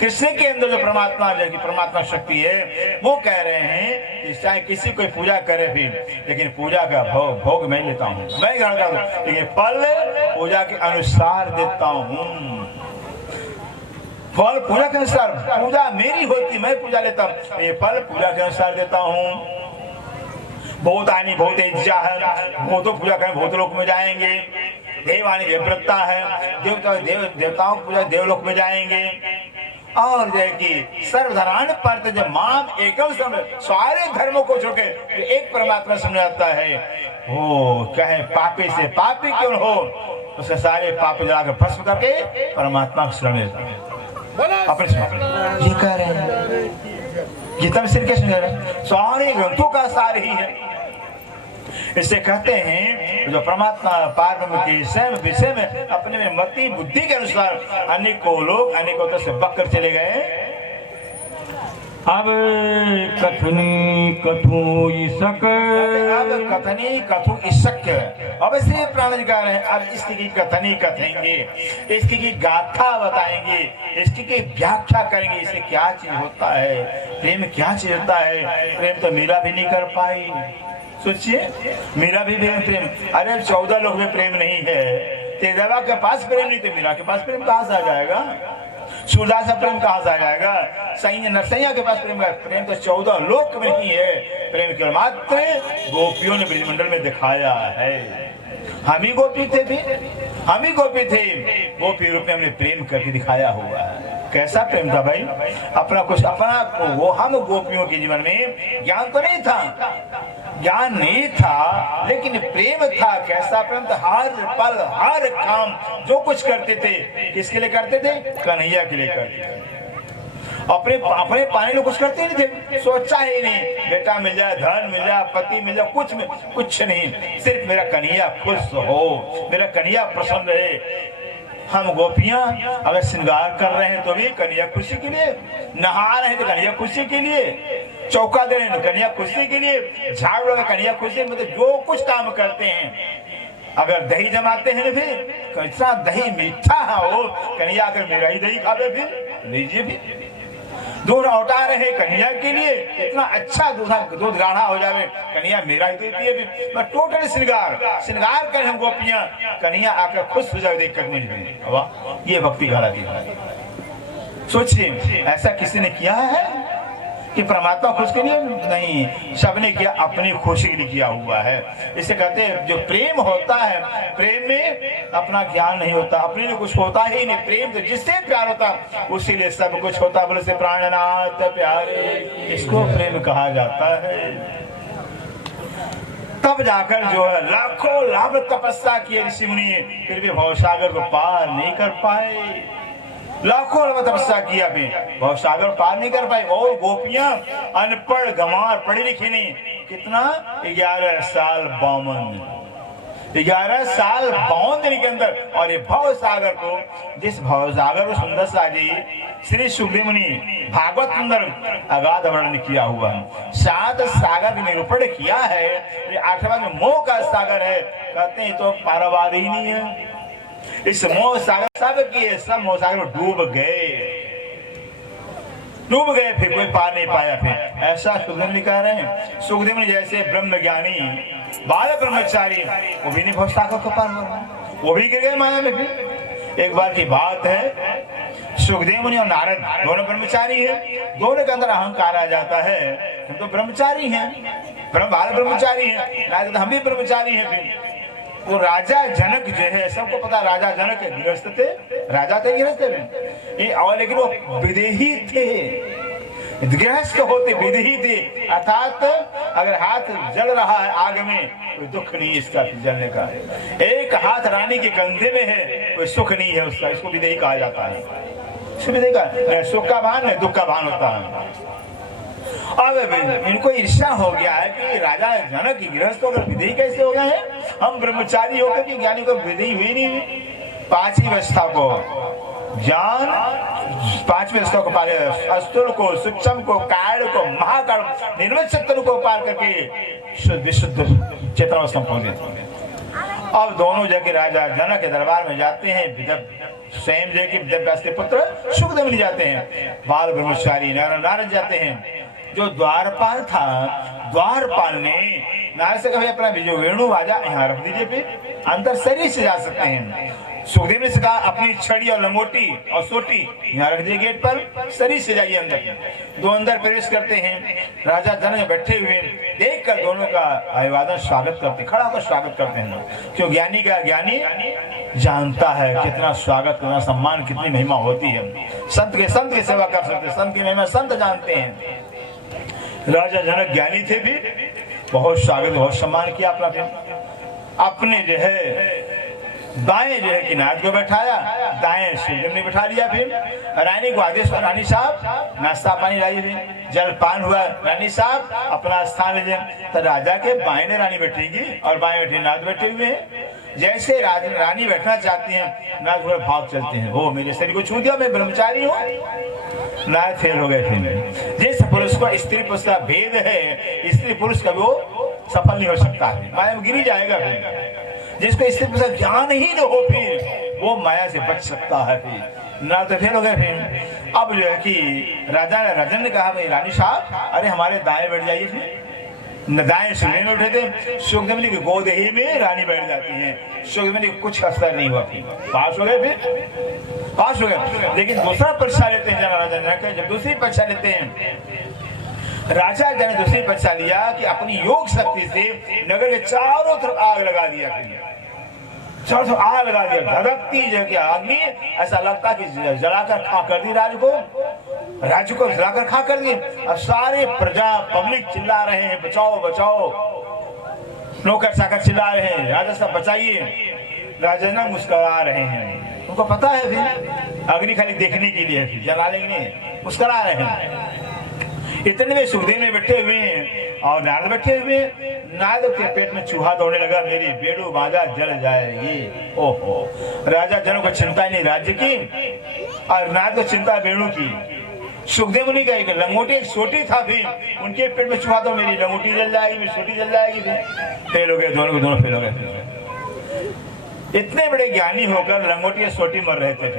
कृष्ण के अंदर जो परमात्मा जो कि परमात्मा शक्ति है, वो कह रहे हैं कि चाहे किसी कोई पूजा करे फिर, लेकिन पूजा का भोग मैं लेता हूँ, मैं ग्रहण करता हूँ, लेकिन फल पूजा के अनुसार देता हूँ। फल पूजा के अनुसार, पूजा मेरी होती, मैं पूजा लेता हूँ, ये फल पूजा के अनुसार देता हूँ। बहुत आनी बहुत इच्छा है, बहुतों पूजा करें बहुत लोक में जाएंगे। देवानी देवव्रता है, देवताओं की पूजा देवलोक में जाएंगे। और जो है कि सर्वधर्माण पर जब माम एकम समय, सारे धर्मों को छोड़ के एक परमात्मा समझ आता है। वो कहे पापी से पापी क्यों हो, उसे सारे पाप जलाकर भस्म करके परमात्मा को शरण लेता है। अपने ये कह रहे हैं गीता में श्री कृष्ण कह रहे हैं सारे ग्रंथों का सार ही है। इससे कहते हैं जो परमात्मा पारब्रह्म के विषय में अपने में मति बुद्धि के अनुसार अनेकों लोग अनेकों तरह से बकर चले गए। अब कथनी कथु इसक, अब कथनी कथु इसक। अब इसलिए प्राणाधिकार है, अब इसकी की कथनी कथेंगे, इसकी की गाथा बताएंगे, इसकी की व्याख्या करेंगे। इससे क्या चीज होता है, प्रेम क्या चीज होता है। प्रेम तो मीरा भी नहीं कर पाई। सोचिए मीरा भी प्रेम, अरे 14 लोग में प्रेम नहीं है, तेजवा के पास प्रेम नहीं तो मीरा के पास प्रेम कहां से आ जाएगा? सूरदास का प्रेम कहां से आ जाएगा? सैया नरसैया के पास प्रेम का प्रेम तो 14 लोक में नहीं है। प्रेम केवल मात्र गोपियों ने ब्रजमंडल में दिखाया है। हम ही गोपी थे, भी हम ही गोपी थे, गोपी रूप में हमने प्रेम करके दिखाया हुआ है। कैसा प्रेम था भाई? अपना कुछ अपना वो हम गोपियों के जीवन में ज्ञान तो नहीं था, ज्ञान नहीं था, लेकिन प्रेम था। कैसा प्रेम था? हर पल हर काम जो कुछ करते थे किसके लिए करते थे? कन्हैया के लिए करते थे। अपने अपने पाने लोग कुछ करते नहीं थे, सोचा ही नहीं बेटा मिल जाए, धन मिल जाए, पति मिल जाए, कुछ नहीं, सिर्फ मेरा कन्हैया खुश हो, मेरा कन्हैया प्रसन्न रहे। हम गोपियां अगर श्रृंगार कर रहे हैं तो भी कन्हैया खुशी के लिए, नहा रहे हैं तो कन्हैया खुशी के लिए, चौका दे रहे हैं कन्हैया खुशी के लिए, झाड़ू लगा कन्हैया खुशी, मतलब जो कुछ काम करते हैं। अगर दही जमाते हैं फिर इतना दही मीठा हो, कन्हैया आकर मेरा ही दही खावे, फिर लीजिए भी। दूध औटा रहे कन्हैया के लिए, इतना अच्छा दूध गाढ़ा हो जावे, कन्हैया मेरा ही देती है। फिर टोटल श्रृंगार करें हम गोपियां, कन्हैया आकर खुश हो जाए देख कर मुझे। वाह, ये भक्ति कहलाती है। सोचिए ऐसा किसी ने किया है कि परमात्मा खुश के लिए? नहीं, सबने किया अपनी खुशी के लिए किया हुआ है। इसे कहते हैं जो प्रेम होता है, प्रेम में अपना ज्ञान नहीं होता, अपने लिए कुछ होता ही नहीं। प्रेम तो जिससे प्यार होता उसी लिए सब कुछ होता। बोले से प्राणनाथ प्यारे, इसको प्रेम कहा जाता है। तब जाकर जो है लाखों लाभ तपस्या किए ऋषि मुनि, फिर भी भवसागर को पार नहीं कर पाए। लाखों तपस्या किया भी भवसागर पार नहीं कर पाए। और गोपियां अनपढ़ गंवार, पढ़ी लिखी नहीं। कितना? 11 साल 52 दिन के अंदर। और ये भवसागर को, जिस भवसागर को सुंदर सा जी श्री सुखदेव मुनि भागवत अंदर अगाध वर्णन किया हुआ है। 7 सागर का निरूपण किया है। ये 8वां जो मोह का सागर है, कहते हैं तो पारावार ही नहीं है। इस मोह सागर सब किए, सब मोह सागर में डूब गए, फिर कोई पार नहीं पाया। फिर ऐसा सुखदेव ने कह रहे हैं। सुखदेव ने जैसे ब्रह्म ज्ञानी बाल ब्रह्मचारी, वो भी नहीं भव सागर को पार हो रहा। वो भी गिर गए माया में। फिर एक बार की बात है, सुखदेव मुनि और नारद दोनों ब्रह्मचारी हैं, दोनों के अंदर अहंकार आ जाता है, हम तो ब्रह्मचारी हैं, बाल ब्रह्मचारी हैं, नारद हम भी ब्रह्मचारी हैं। फिर तो राजा जनक जो है, सबको पता राजा जनक गृहस्थ थे, राजा थे गृहस्थ थे, और लेकिन वो विदेही थे, गृहस्थ होते विदेही थे, अर्थात अगर हाथ जल रहा है आग में, कोई दुख नहीं इसका जलने का, एक हाथ रानी के कंधे में है, कोई सुख नहीं है उसका, इसको विदेही कहा जाता है। विदेही का सुख का भान है, दुख का भान होता है। अब इनको ईर्ष्या हो गया है कि राजा जनक गृहस्थ होकर विदेही कैसे हो गए हैं, हम ब्रह्मचारी होकर के ज्ञानी को विदेही हुई नहीं। पांचवी अवस्था को ज्ञान, पांचवी अवस्था को पाले, अस्तुल को, सूक्ष्म को, काल को, महाकाल, निर्मल सत्तर को पार करके विशुद्ध चेतन अवस्था पहुंचे। अब दोनों जगह राजा जनक के दरबार में जाते हैं, स्वयं जय के विद्याव्यास के पुत्र सुखदेव मुनि जाते हैं, बाल ब्रह्मचारी नारद जाते हैं। जो द्वारपाल था, द्वारपाल ने नारद से कहा अपना जो वेणु बाजा यहाँ रख दीजिए, फिर अंदर शरीर से जा सकते हैं। सुखदेव ने कहा अपनी छड़ी और लंगोटी और सोटी यहाँ रख दिए गेट पर, शरीर से जाइए अंदर। दो अंदर प्रवेश करते हैं, राजा जनक बैठे हुए देखकर दोनों का अभिवादन स्वागत करते, खड़ा होकर स्वागत करते हैं। क्यों ज्ञानी का ज्ञानी जानता है कितना स्वागत, कितना सम्मान, कितनी महिमा होती है। संत की सेवा कर सकते, संत की महिमा संत जानते हैं। राजा जनक ज्ञानी थे भी, बहुत स्वागत बहुत सम्मान किया अपने जो है दाएं जो है कि नारद को बैठाया, दाएं सुखदेव ने बैठा लिया। फिर रानी को आदेश पर, रानी साहब नाश्ता पानी लाइए, जल पान हुआ, रानी साहब अपना स्थान लीजिए। तो राजा के बाएं ने रानी बैठेगी और बाएं बैठे नारद बैठे हुए हैं। जैसे रानी बैठना चाहती हैं, नारद थोड़ा भाग चलते हैं, वो मेरे शरीर को छू दिया, मैं ब्रह्मचारी हूँ। नारद फेल हो गए। फिर जिस पुरुष को स्त्री पुरुष का भेद है, स्त्री पुरुष का वो सफल नहीं हो सकता है, माया में गिरी जाएगा। फिर जिसको स्त्री पुरुष का ज्ञान ही न हो, फिर वो माया से बच सकता है। फिर नारद फेल हो गए। फिर अब जो है कि राजन ने कहा, भाई रानी साहब अरे हमारे दाएं बैठ जाइए। फिर दाएं सुखदेव में उठे थे, सुखदेव मुनि की गोद ही में रानी बैठ जाती है। सुखदेव मुनि को कुछ असर नहीं हुआ, पास हो गए। फिर पास हो गए, लेकिन दूसरा परीक्षा लेते हैं राजा जनक। जब दूसरी परीक्षा लेते हैं, राजा जनक दूसरी परीक्षा लिया कि अपनी योग शक्ति से नगर के चारों तरफ आग लगा दिया, चारों तरफ आग लगा दिया, धधकती जगह अग्नि, ऐसा लगता कि जलाकर खा कर दी राज्य को जलाकर खा कर दी। अब सारे प्रजा पब्लिक चिल्ला रहे हैं, बचाओ बचाओ, नौकर चाकर चिल्ला रहे हैं, राजा साहब बचाइए। राजा ना मुस्कुरा रहे हैं, उनको पता है फिर अग्नि खाली देखने के लिए, फिर जला लेंगे नहीं, मुस्कुरा रहे हैं। इतने में सुखदेव में बैठे हुए हैं और नारद बैठे हुए। नारद के पेट में चूहा दौड़ने लगा, मेरी बेड़ू बाजा जल जाएगी। ओहो, राजा जनों को चिंता ही नहीं राज्य की, और नारद को चिंता बेड़ू की। सुखदेव मुनि का एक लंगोटी एक सोटी था, फिर उनके पेट में चूहा, तो मेरी लंगोटी जल जाएगी, मेरी सोटी जल जाएगी। फेल हो गए, दोनों के दोनों फेल हो गए। इतने बड़े ज्ञानी होकर लंगोटी और सोटी मर रहे थे,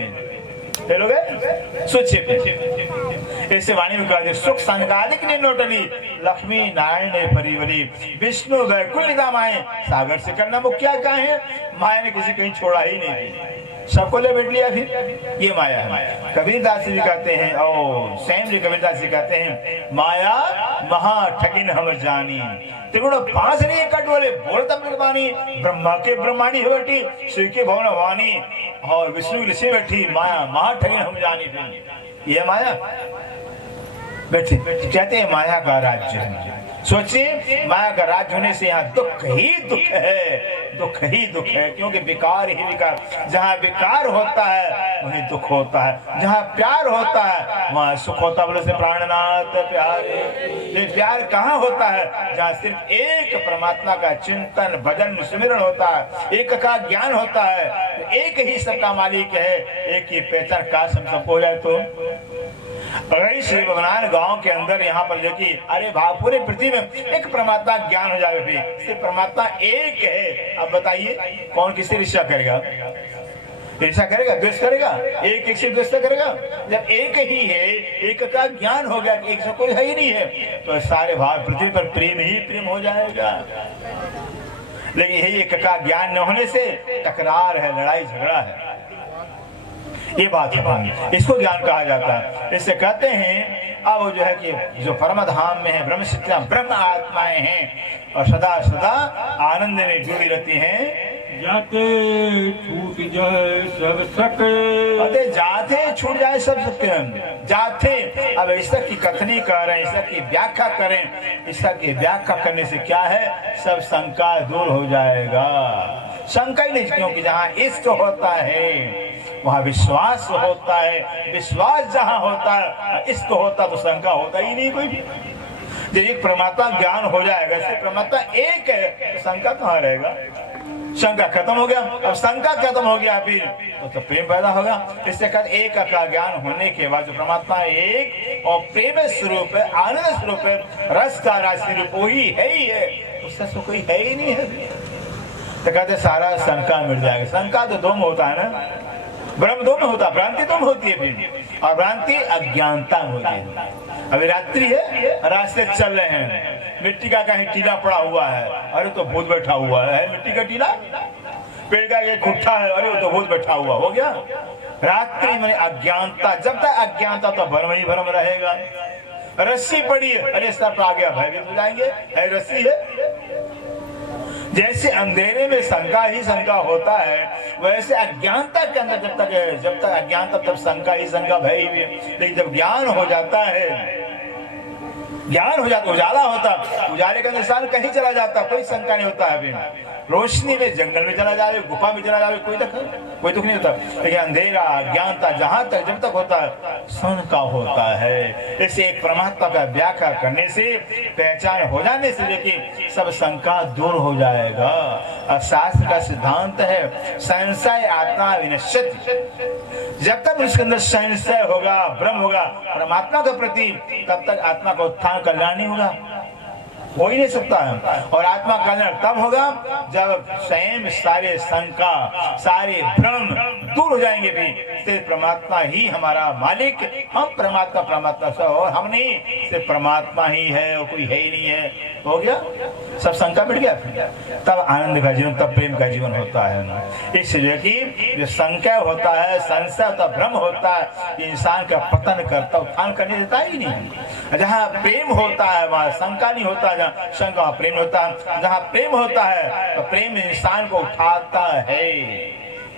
फेल हो गए। सोचिए, ऐसे वाणी में कहा, सुख संगादिक ने नोटली, लक्ष्मी नारायण ने परिवरी, विष्णु वैकुंठ निधाम आए, सागर से करना वो क्या कहे, माया ने किसी कहीं छोड़ा ही नहीं, सबको ले बैठ लिया। फिर ये माया है। कबीरदास जी कहते हैं, और स्वयं जी कबीरदास जी कहते हैं, माया महा ठगिन हम जानी, त्रिगुण पांच नहीं कट बोले बोलता पानी, ब्रह्मा के ब्रह्माणी हो बैठी, शिव के भवन वाणी, और विष्णु की ऋषि बैठी, माया महा ठगिन हम जानी। ये माया बैठी, कहते हैं माया का राज्य है। सोचिए, माया का राज्य होने से यहाँ दुख ही दुख है, दुख ही दुख है, क्योंकि विकार ही विकार। जहाँ विकार होता है वहीं दुख होता है, जहाँ प्यार होता है वहाँ सुख होता है। बोले से प्राणनाथ प्यार, ये प्यार कहाँ होता है, जहाँ सिर्फ एक परमात्मा का चिंतन भजन स्मरण होता है, एक का ज्ञान होता है, एक ही सबका मालिक है, एक ही पहचान। काश हम सबको हो जाए तो अगर श्री भगवान गांव के अंदर यहाँ पर जो कि अरे भाव पूरे पृथ्वी में एक परमात्मा ज्ञान हो जाए, सिर्फ परमात्मा एक है। अब बताइए कौन किससे ईर्ष्या करेगा, ईर्ष्या करेगा, द्वेष करेगा, एक से द्वेष करेगा। जब एक ही है, एक का ज्ञान हो गया, एक से कोई है ही नहीं है, तो सारे भाव पृथ्वी पर प्रेम ही प्रेम हो जाएगा। लेकिन यही एक का ज्ञान न होने से टकरार है, लड़ाई झगड़ा है, ये बात है। इसको ज्ञान कहा जाता है। इससे कहते हैं अब जो है कि जो परम धाम में है ब्रह्म सिद्धियां ब्रह्म आत्माएं हैं और सदा सदा आनंद में जुड़ी रहती हैं। जाते छूट जाए सब सक, अरे जाते छूट जाए सब सक, जाते। अब ईश्वर की कथनी कर रहे हैं, ईश्वर की व्याख्या करें। ईश्वर की व्याख्या करने से क्या है, सब शंका दूर हो जाएगा। शंका ही नहीं, क्योंकि जहाँ इष्ट होता है वहाँ विश्वास होता है। विश्वास जहाँ होता है, इष्ट होता तो शंका होता ही नहीं कोई भी। जब एक परमात्मा ज्ञान हो जाएगा, परमात्मा एक है, तो शंका कहाँ रहेगा। शंका खत्म हो गया। अब शंका खत्म हो गया फिर तो प्रेम पैदा होगा। इससे कहते एक का ज्ञान होने के बाद जो परमात्मा एक और प्रेम स्वरूप है, आनंद स्वरूप है, रस का राशि रूप वही है ही है, उससे तो कोई है ही नहीं है। तो कहते सारा शंका मिट जाएगा। शंका तो दो में होता है ना, ब्रह्म दो में होता है, भ्रांति दो में होती है फिर, और भ्रांति अज्ञानता में होती है। अभी रात्रि है, रास्ते चल रहे हैं, मिट्टी का कहीं टीला पड़ा हुआ है, अरे तो भूत बैठा हुआ है, मिट्टी का टीला। पेड़ का एक खुट्टा है, अरे वो तो भूत बैठा हुआ, हो गया रात्रि में अज्ञानता। जब तक अज्ञानता तो भ्रम ही भ्रम रहेगा। रस्सी पड़ी है, अरे सब आ गया, भयभीत हो जाएंगे, है रस्सी है। जैसे अंधेरे में शंका ही शंका होता है, वैसे अज्ञानता के अंदर जब तक अज्ञानता तब शंका ही शंका भय ही। लेकिन जब ज्ञान हो जाता है, ज्ञान हो जाता, उजाला होता, उजाले का निशान कहीं चला जाता, कोई शंका नहीं होता है। अभी रोशनी में जंगल में चला जाए, गुफा में चला जाए, कोई दुख नहीं होता। लेकिन अंधेरा अज्ञानता जहां तक जब तक होता है, शंका होता है। इसे एक परमात्मा का व्याख्या करने से, पहचान हो जाने से लेकिन सब शंका दूर हो जाएगा। और शास्त्र का सिद्धांत है संशय आत्मा विनश्यति। जब तक उसके अंदर संशय होगा, भ्रम होगा परमात्मा के प्रति, तब तक आत्मा का उत्थान कल्याण नहीं होगा, हो ही नहीं सकता है। और आत्मा कल्याण तब होगा जब स्वयं सारे शंका, सारे भ्रम दूर हो जाएंगे। भी सिर्फ परमात्मा ही हमारा मालिक, हम परमात्मा परमात्मा से, और हम नहीं, सिर्फ परमात्मा ही है और कोई है ही नहीं है, हो गया, सब शंका मिट गया। तब आनंद का जीवन, तब प्रेम का जीवन होता है ना। इसलिए कि जो शंका होता है, संशय होता, भ्रम होता है, इंसान का पतन करता, उत्थान करने देता ही नहीं। जहाँ प्रेम होता है वहाँ शंका नहीं होता, जहाँ शंका वहाँ प्रेम होता है। जहाँ प्रेम होता है तो प्रेम इंसान को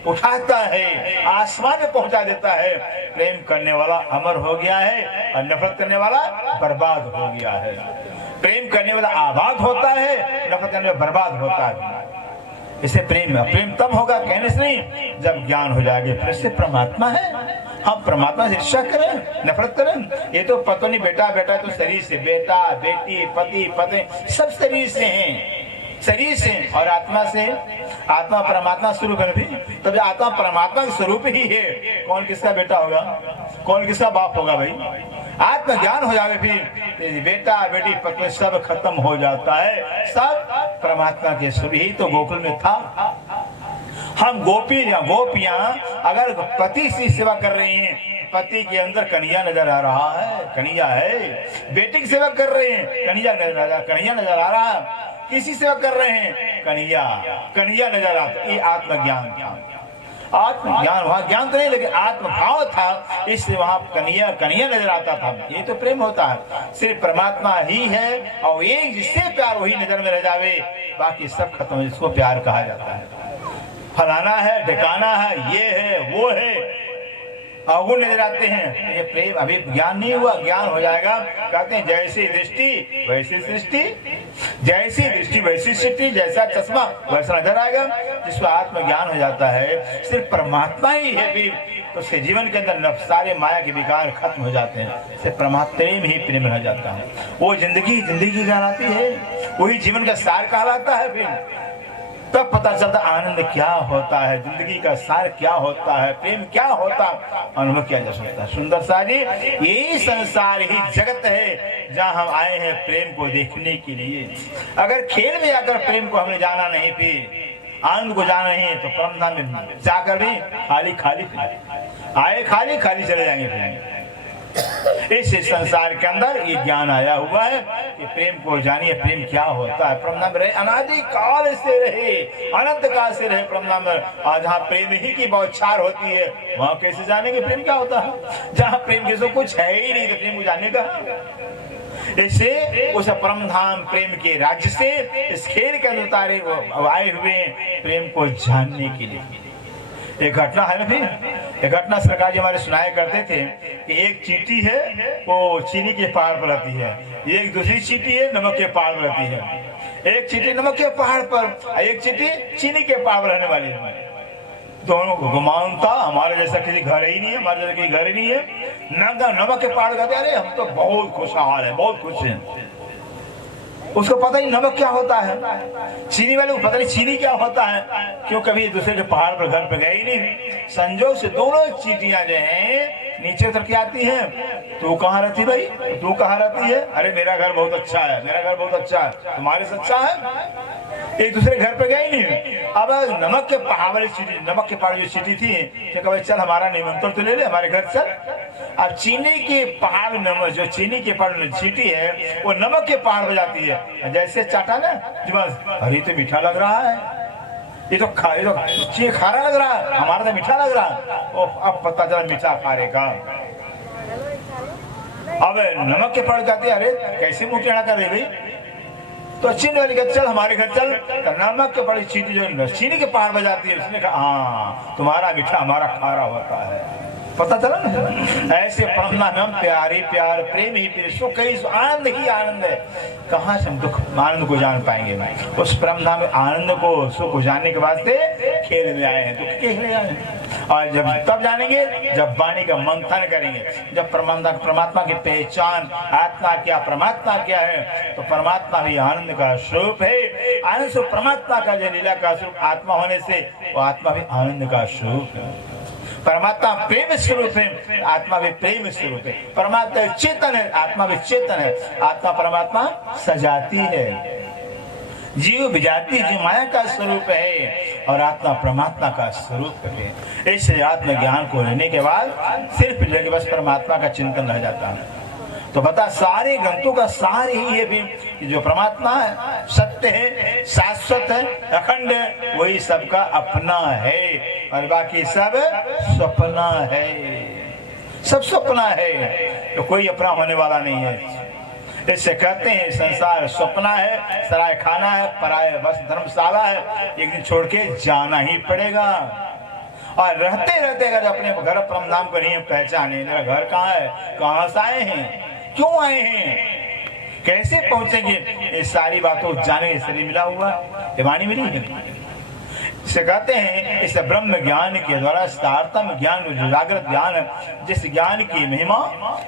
उठाता है, आसमान में पहुंचा देता है। प्रेम करने वाला अमर हो गया है और नफरत करने वाला बर्बाद हो गया है। प्रेम करने वाला आबाद होता है, नफरत करने वाला बर्बाद होता है। इसे प्रेम तब होगा कहने से नहीं, जब ज्ञान हो जाएगा। फिर से परमात्मा है, हम परमात्मा से ईर्ष्या करें, नफरत करें। ये तो पत्नी बेटा बेटा तो शरीर से, बेटा बेटी पति पत्नी सब शरीर से हैं, शरीर से। और आत्मा से, आत्मा परमात्मा स्वरूप है भी, तब आत्मा परमात्मा का स्वरूप ही है। कौन किसका बेटा होगा, कौन किसका बाप होगा भाई। आत्म ज्ञान हो जाए फिर बेटा बेटी पत्नी सब खत्म हो जाता है, सब परमात्मा के स्वरूप ही तो गोकुल में था। हम गोपियां अगर पति की सेवा कर रही हैं, पति के अंदर कन्हैया नजर आ रहा है, कन्हैया है। बेटी की सेवा कर रहे हैं, कन्हैया नजर आ रहा है। किसी सेवा कर रहे हैं, कन्हैया नजर आता। ये आत्मज्ञान, आत्मज्ञान वहाँ ज्ञान तो नहीं, लेकिन आत्मभाव था, इसलिए वहाँ कन्हैया नजर आता था। ये तो प्रेम होता है, सिर्फ परमात्मा ही है। और एक जिससे प्यार वही नजर में रह जावे, बाकी सब खत्म है। जिसको प्यार कहा जाता है, फलाना है, ढिकाना है, ये है, वो है, अवगुण नजर आते हैं। ये प्रेम अभी ज्ञान नहीं हुआ, ज्ञान हो जाएगा। कहते हैं जैसी दृष्टि वैसी सृष्टि, जैसी दृष्टि वैसी सृष्टि, जैसा चश्मा वैसा नजर आएगा। जिसको आत्मज्ञान हो जाता है, सिर्फ परमात्मा ही है भी, तो उसके जीवन के अंदर सारे माया के विकार खत्म हो जाते हैं। सिर्फ परमात्मा प्रेम ही प्रेम रह जाता है। वो जिंदगी कहलाती है, वही जीवन का सार कहलाता है। फिर तब पता चलता आनंद क्या होता है, जिंदगी का सार क्या होता है, प्रेम क्या होता है, अनुभव किया जा सकता है। सुंदर सा जी, यही संसार ही जगत है जहाँ हम आए हैं प्रेम को देखने के लिए। अगर खेल में आकर प्रेम को हमने जाना नहीं, फिर आनंद को जाना नहीं, तो परमधाम में जाकर भी खाली आए, खाली चले जाएंगे। फिर इस संसार के अंदर ये ज्ञान आया हुआ है कि प्रेम को जानिए, प्रेम क्या होता है। परमनाम रहे, अनादि काल से रहे, अनंत काल से रहे परमनाम। आज जहाँ प्रेम ही की बौछार होती है, वहाँ कैसे जानेंगे प्रेम क्या होता है? जहाँ प्रेम के तो कुछ है ही नहीं, तो प्रेम को जानने का। इससे उस परम धाम प्रेम के राज्य से इस खेल के अनुसार वो आए हुए प्रेम को जानने के लिए। एक घटना है ना, फिर एक घटना सरकार जी हमारे सुनाया करते थे कि एक चींटी है वो चीनी के पहाड़ पर रहती है, एक दूसरी चींटी है नमक के पहाड़ पर रहती है। एक चींटी नमक के पहाड़ पर, एक चींटी चीनी के पहाड़ पर रहने वाली है। दोनों को गुमान था, हमारे जैसा किसी घर ही नहीं है, हमारे जैसा किसी घर ही नहीं है। नमक के पहाड़ कहते अरे हम तो बहुत खुशहाल है, बहुत खुश हैं। उसको पता ही नमक क्या होता है, चीनी वाले को पता नहीं चीनी क्या होता है, क्यों कभी दूसरे के पहाड़ पर घर पर गए ही नहीं। संजोग से दोनों चींटियां जो हैं नीचे उतर के आती हैं। तू कहाँ रहती भाई, तू कहाँ रहती है? अरे मेरा घर बहुत अच्छा है, मेरा घर बहुत अच्छा है, तुम्हारे से अच्छा है। एक दूसरे घर पे गए नहीं। अब नमक के पहाड़ वाली चीटी, नमक के पहाड़ जो चीटी थी, तो कभी चल हमारा निमंत्रण तो ले ले, हमारे घर चल। अब चीनी के पहाड़ नमक, जो चीनी के पहाड़ चीटी है वो नमक के पहाड़ पे जाती है। जैसे चाटा ना जी, अरे तो मीठा लग रहा है, ये तो खारा लग रहा है, हमारा तो मीठा लग रहा है। अब पता चला मीठा खारे का। अब नमक के पहाड़ जाती है, अरे कैसे मुंह टेढ़ा कर रही भाई? तो चीनी वाली कहती चल हमारे घर चल। नमक के बड़ी चीटी जो चीनी के पहाड़ बजाती है, उसने कहा हाँ तुम्हारा मीठा हमारा खारा होता है। पता चला ना, ऐसे पढ़ना हम प्यारे प्यार प्रेम ही प्रेम, सुख ही आनंद ही आनंद है। कहाँ से हम दुख आनंद को जान पाएंगे? उस परम धाम में आनंद को सुख को जानने के वास्ते खेल में आए हैं, दुख के खेल आए हैं। और जब तब जानेंगे जब वाणी का मंथन करेंगे, जब परमात्मा की पहचान, आत्मा क्या परमात्मा क्या है। तो परमात्मा भी आनंद का स्वरूप है। आनंद स्वरूप परमात्मा का जो लीला का स्वरूप आत्मा होने से वो आत्मा भी आनंद का स्वरूप है। परमात्मा प्रेम स्वरूप है, आत्मा भी प्रेम स्वरूप है। परमात्मा चेतन है, आत्मा भी चेतन है। आत्मा परमात्मा सजाती है, जीव विजाती जीव माया का स्वरूप है और आत्मा परमात्मा का स्वरूप है। इसलिए आत्मज्ञान को लेने के बाद सिर्फ जगह बस परमात्मा का चिंतन रह जाता है। तो बता सारे ग्रंथों का सार ही है भी कि जो परमात्मा है, सत्य है, शाश्वत है, अखंड है, वही सबका अपना है और बाकी सब सपना है। सब सपना है, तो कोई अपना होने वाला नहीं है। इससे कहते हैं संसार सपना है, सराय खाना है, पराय बस धर्मशाला है, एक दिन छोड़ के जाना ही पड़ेगा। और रहते रहते अगर अपने घर परम नाम को नहीं पहचाने, मेरा घर कहाँ है, कहाँ से आए हैं, क्यों आए हैं, कैसे पहुंचेंगे, ये सारी बातों जाने शरीर मिला हुआ है, वाणी मिली है। इसे कहते हैं इस ब्रह्म ज्ञान के द्वारा सार्थम ज्ञान, जागृत ज्ञान, जिस ज्ञान की महिमा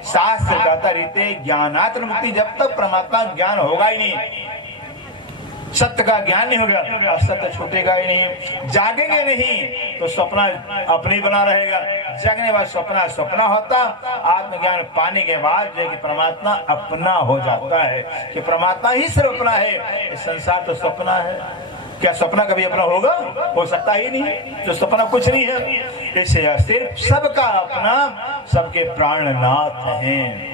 शास्त्र कहता रहते ज्ञानात्र मुक्ति। जब तक परमात्मा ज्ञान होगा ही नहीं, सत्य का ज्ञान नहीं होगा, असत्य छूटेगा ही नहीं, जागेंगे नहीं तो सपना अपने बना रहेगा। जागने बाद सपना सपना होता, आत्मज्ञान पाने के बाद जो कि परमात्मा अपना हो जाता है कि परमात्मा ही सिर्फ अपना है। इस संसार तो सपना है, क्या सपना कभी अपना होगा? हो सकता ही नहीं, जो सपना कुछ नहीं है। इससे सिर्फ सबका अपना, सबके प्राणनाथ हैं,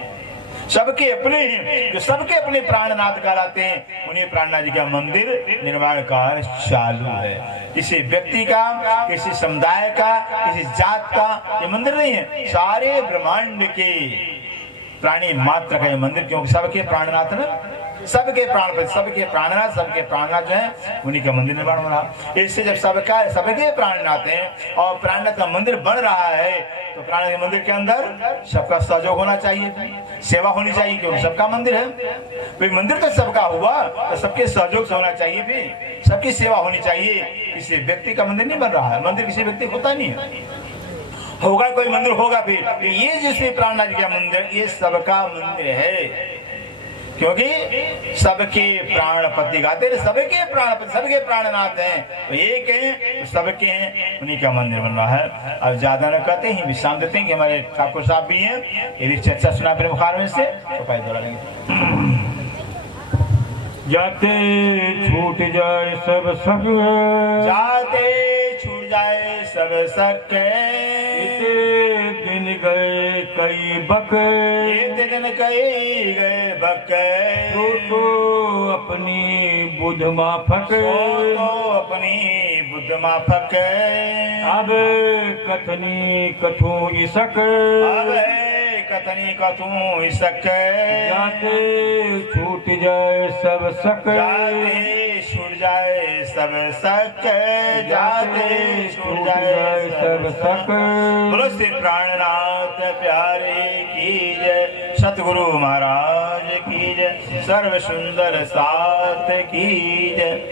सबके अपने हैं, जो सबके अपने प्राणनाथ कहलाते हैं। उन्हीं प्राणनाथ जी का मंदिर निर्माण कार्य चालू है। किसी व्यक्ति का, किसी समुदाय का, किसी जात का ये मंदिर नहीं है, सारे ब्रह्मांड के प्राणी मात्र का ये मंदिर, क्योंकि सबके प्राणनाथ ना, सबके प्राण, सबके प्राणनाथ, सबके प्राणनाथ जो है उन्हीं का मंदिर निर्माण हो रहा। इससे जब सबका सबके प्राणनाथ हैं और प्राणनाथ का मंदिर बन रहा है, तो प्राणनाथ के मंदिर के अंदर सबका सहयोग होना चाहिए, सेवा होनी चाहिए, क्योंकि सबका मंदिर है। भाई मंदिर तो सबका हुआ तो सबके सहयोग से होना चाहिए, भी सबकी सेवा होनी चाहिए। किसी व्यक्ति का मंदिर नहीं बन रहा है, मंदिर किसी व्यक्ति होता नहीं है, होगा कोई मंदिर होगा। फिर ये जिसने प्राणनाथ का मंदिर, ये सबका मंदिर है, क्योंकि सबके प्राणपति गाते, सबके प्राणपति, सबके प्राणनाथ हैं, तो एक हैं, सबके हैं, उन्हीं का मंदिर बन रहा है। अब ज्यादा न कहते हैं, विश्राम देते हैं कि हमारे ठाकुर साहब भी हैं, ये भी चर्चा सुना अपने मुखार में से, तो पैर दौड़ा लेंगे। जाते छूट जाए सब सक, जाते छूट जाए सब सक, दिन गए कई बक, एक दिन कई गए बक, तो अपनी बुध माफक, तो अपनी बुद्ध माफक, अब कथनी कथू इसक, अब कथनी कथूं इसक, जाते छूट जाए सब सक, जाते छूट जाए सब सक, जाते छूट जाए सब सक। बोलो श्री प्राणनाथ प्यारे की जय, सतगुरु महाराज की जय, सर्व सुंदर साथ की जय।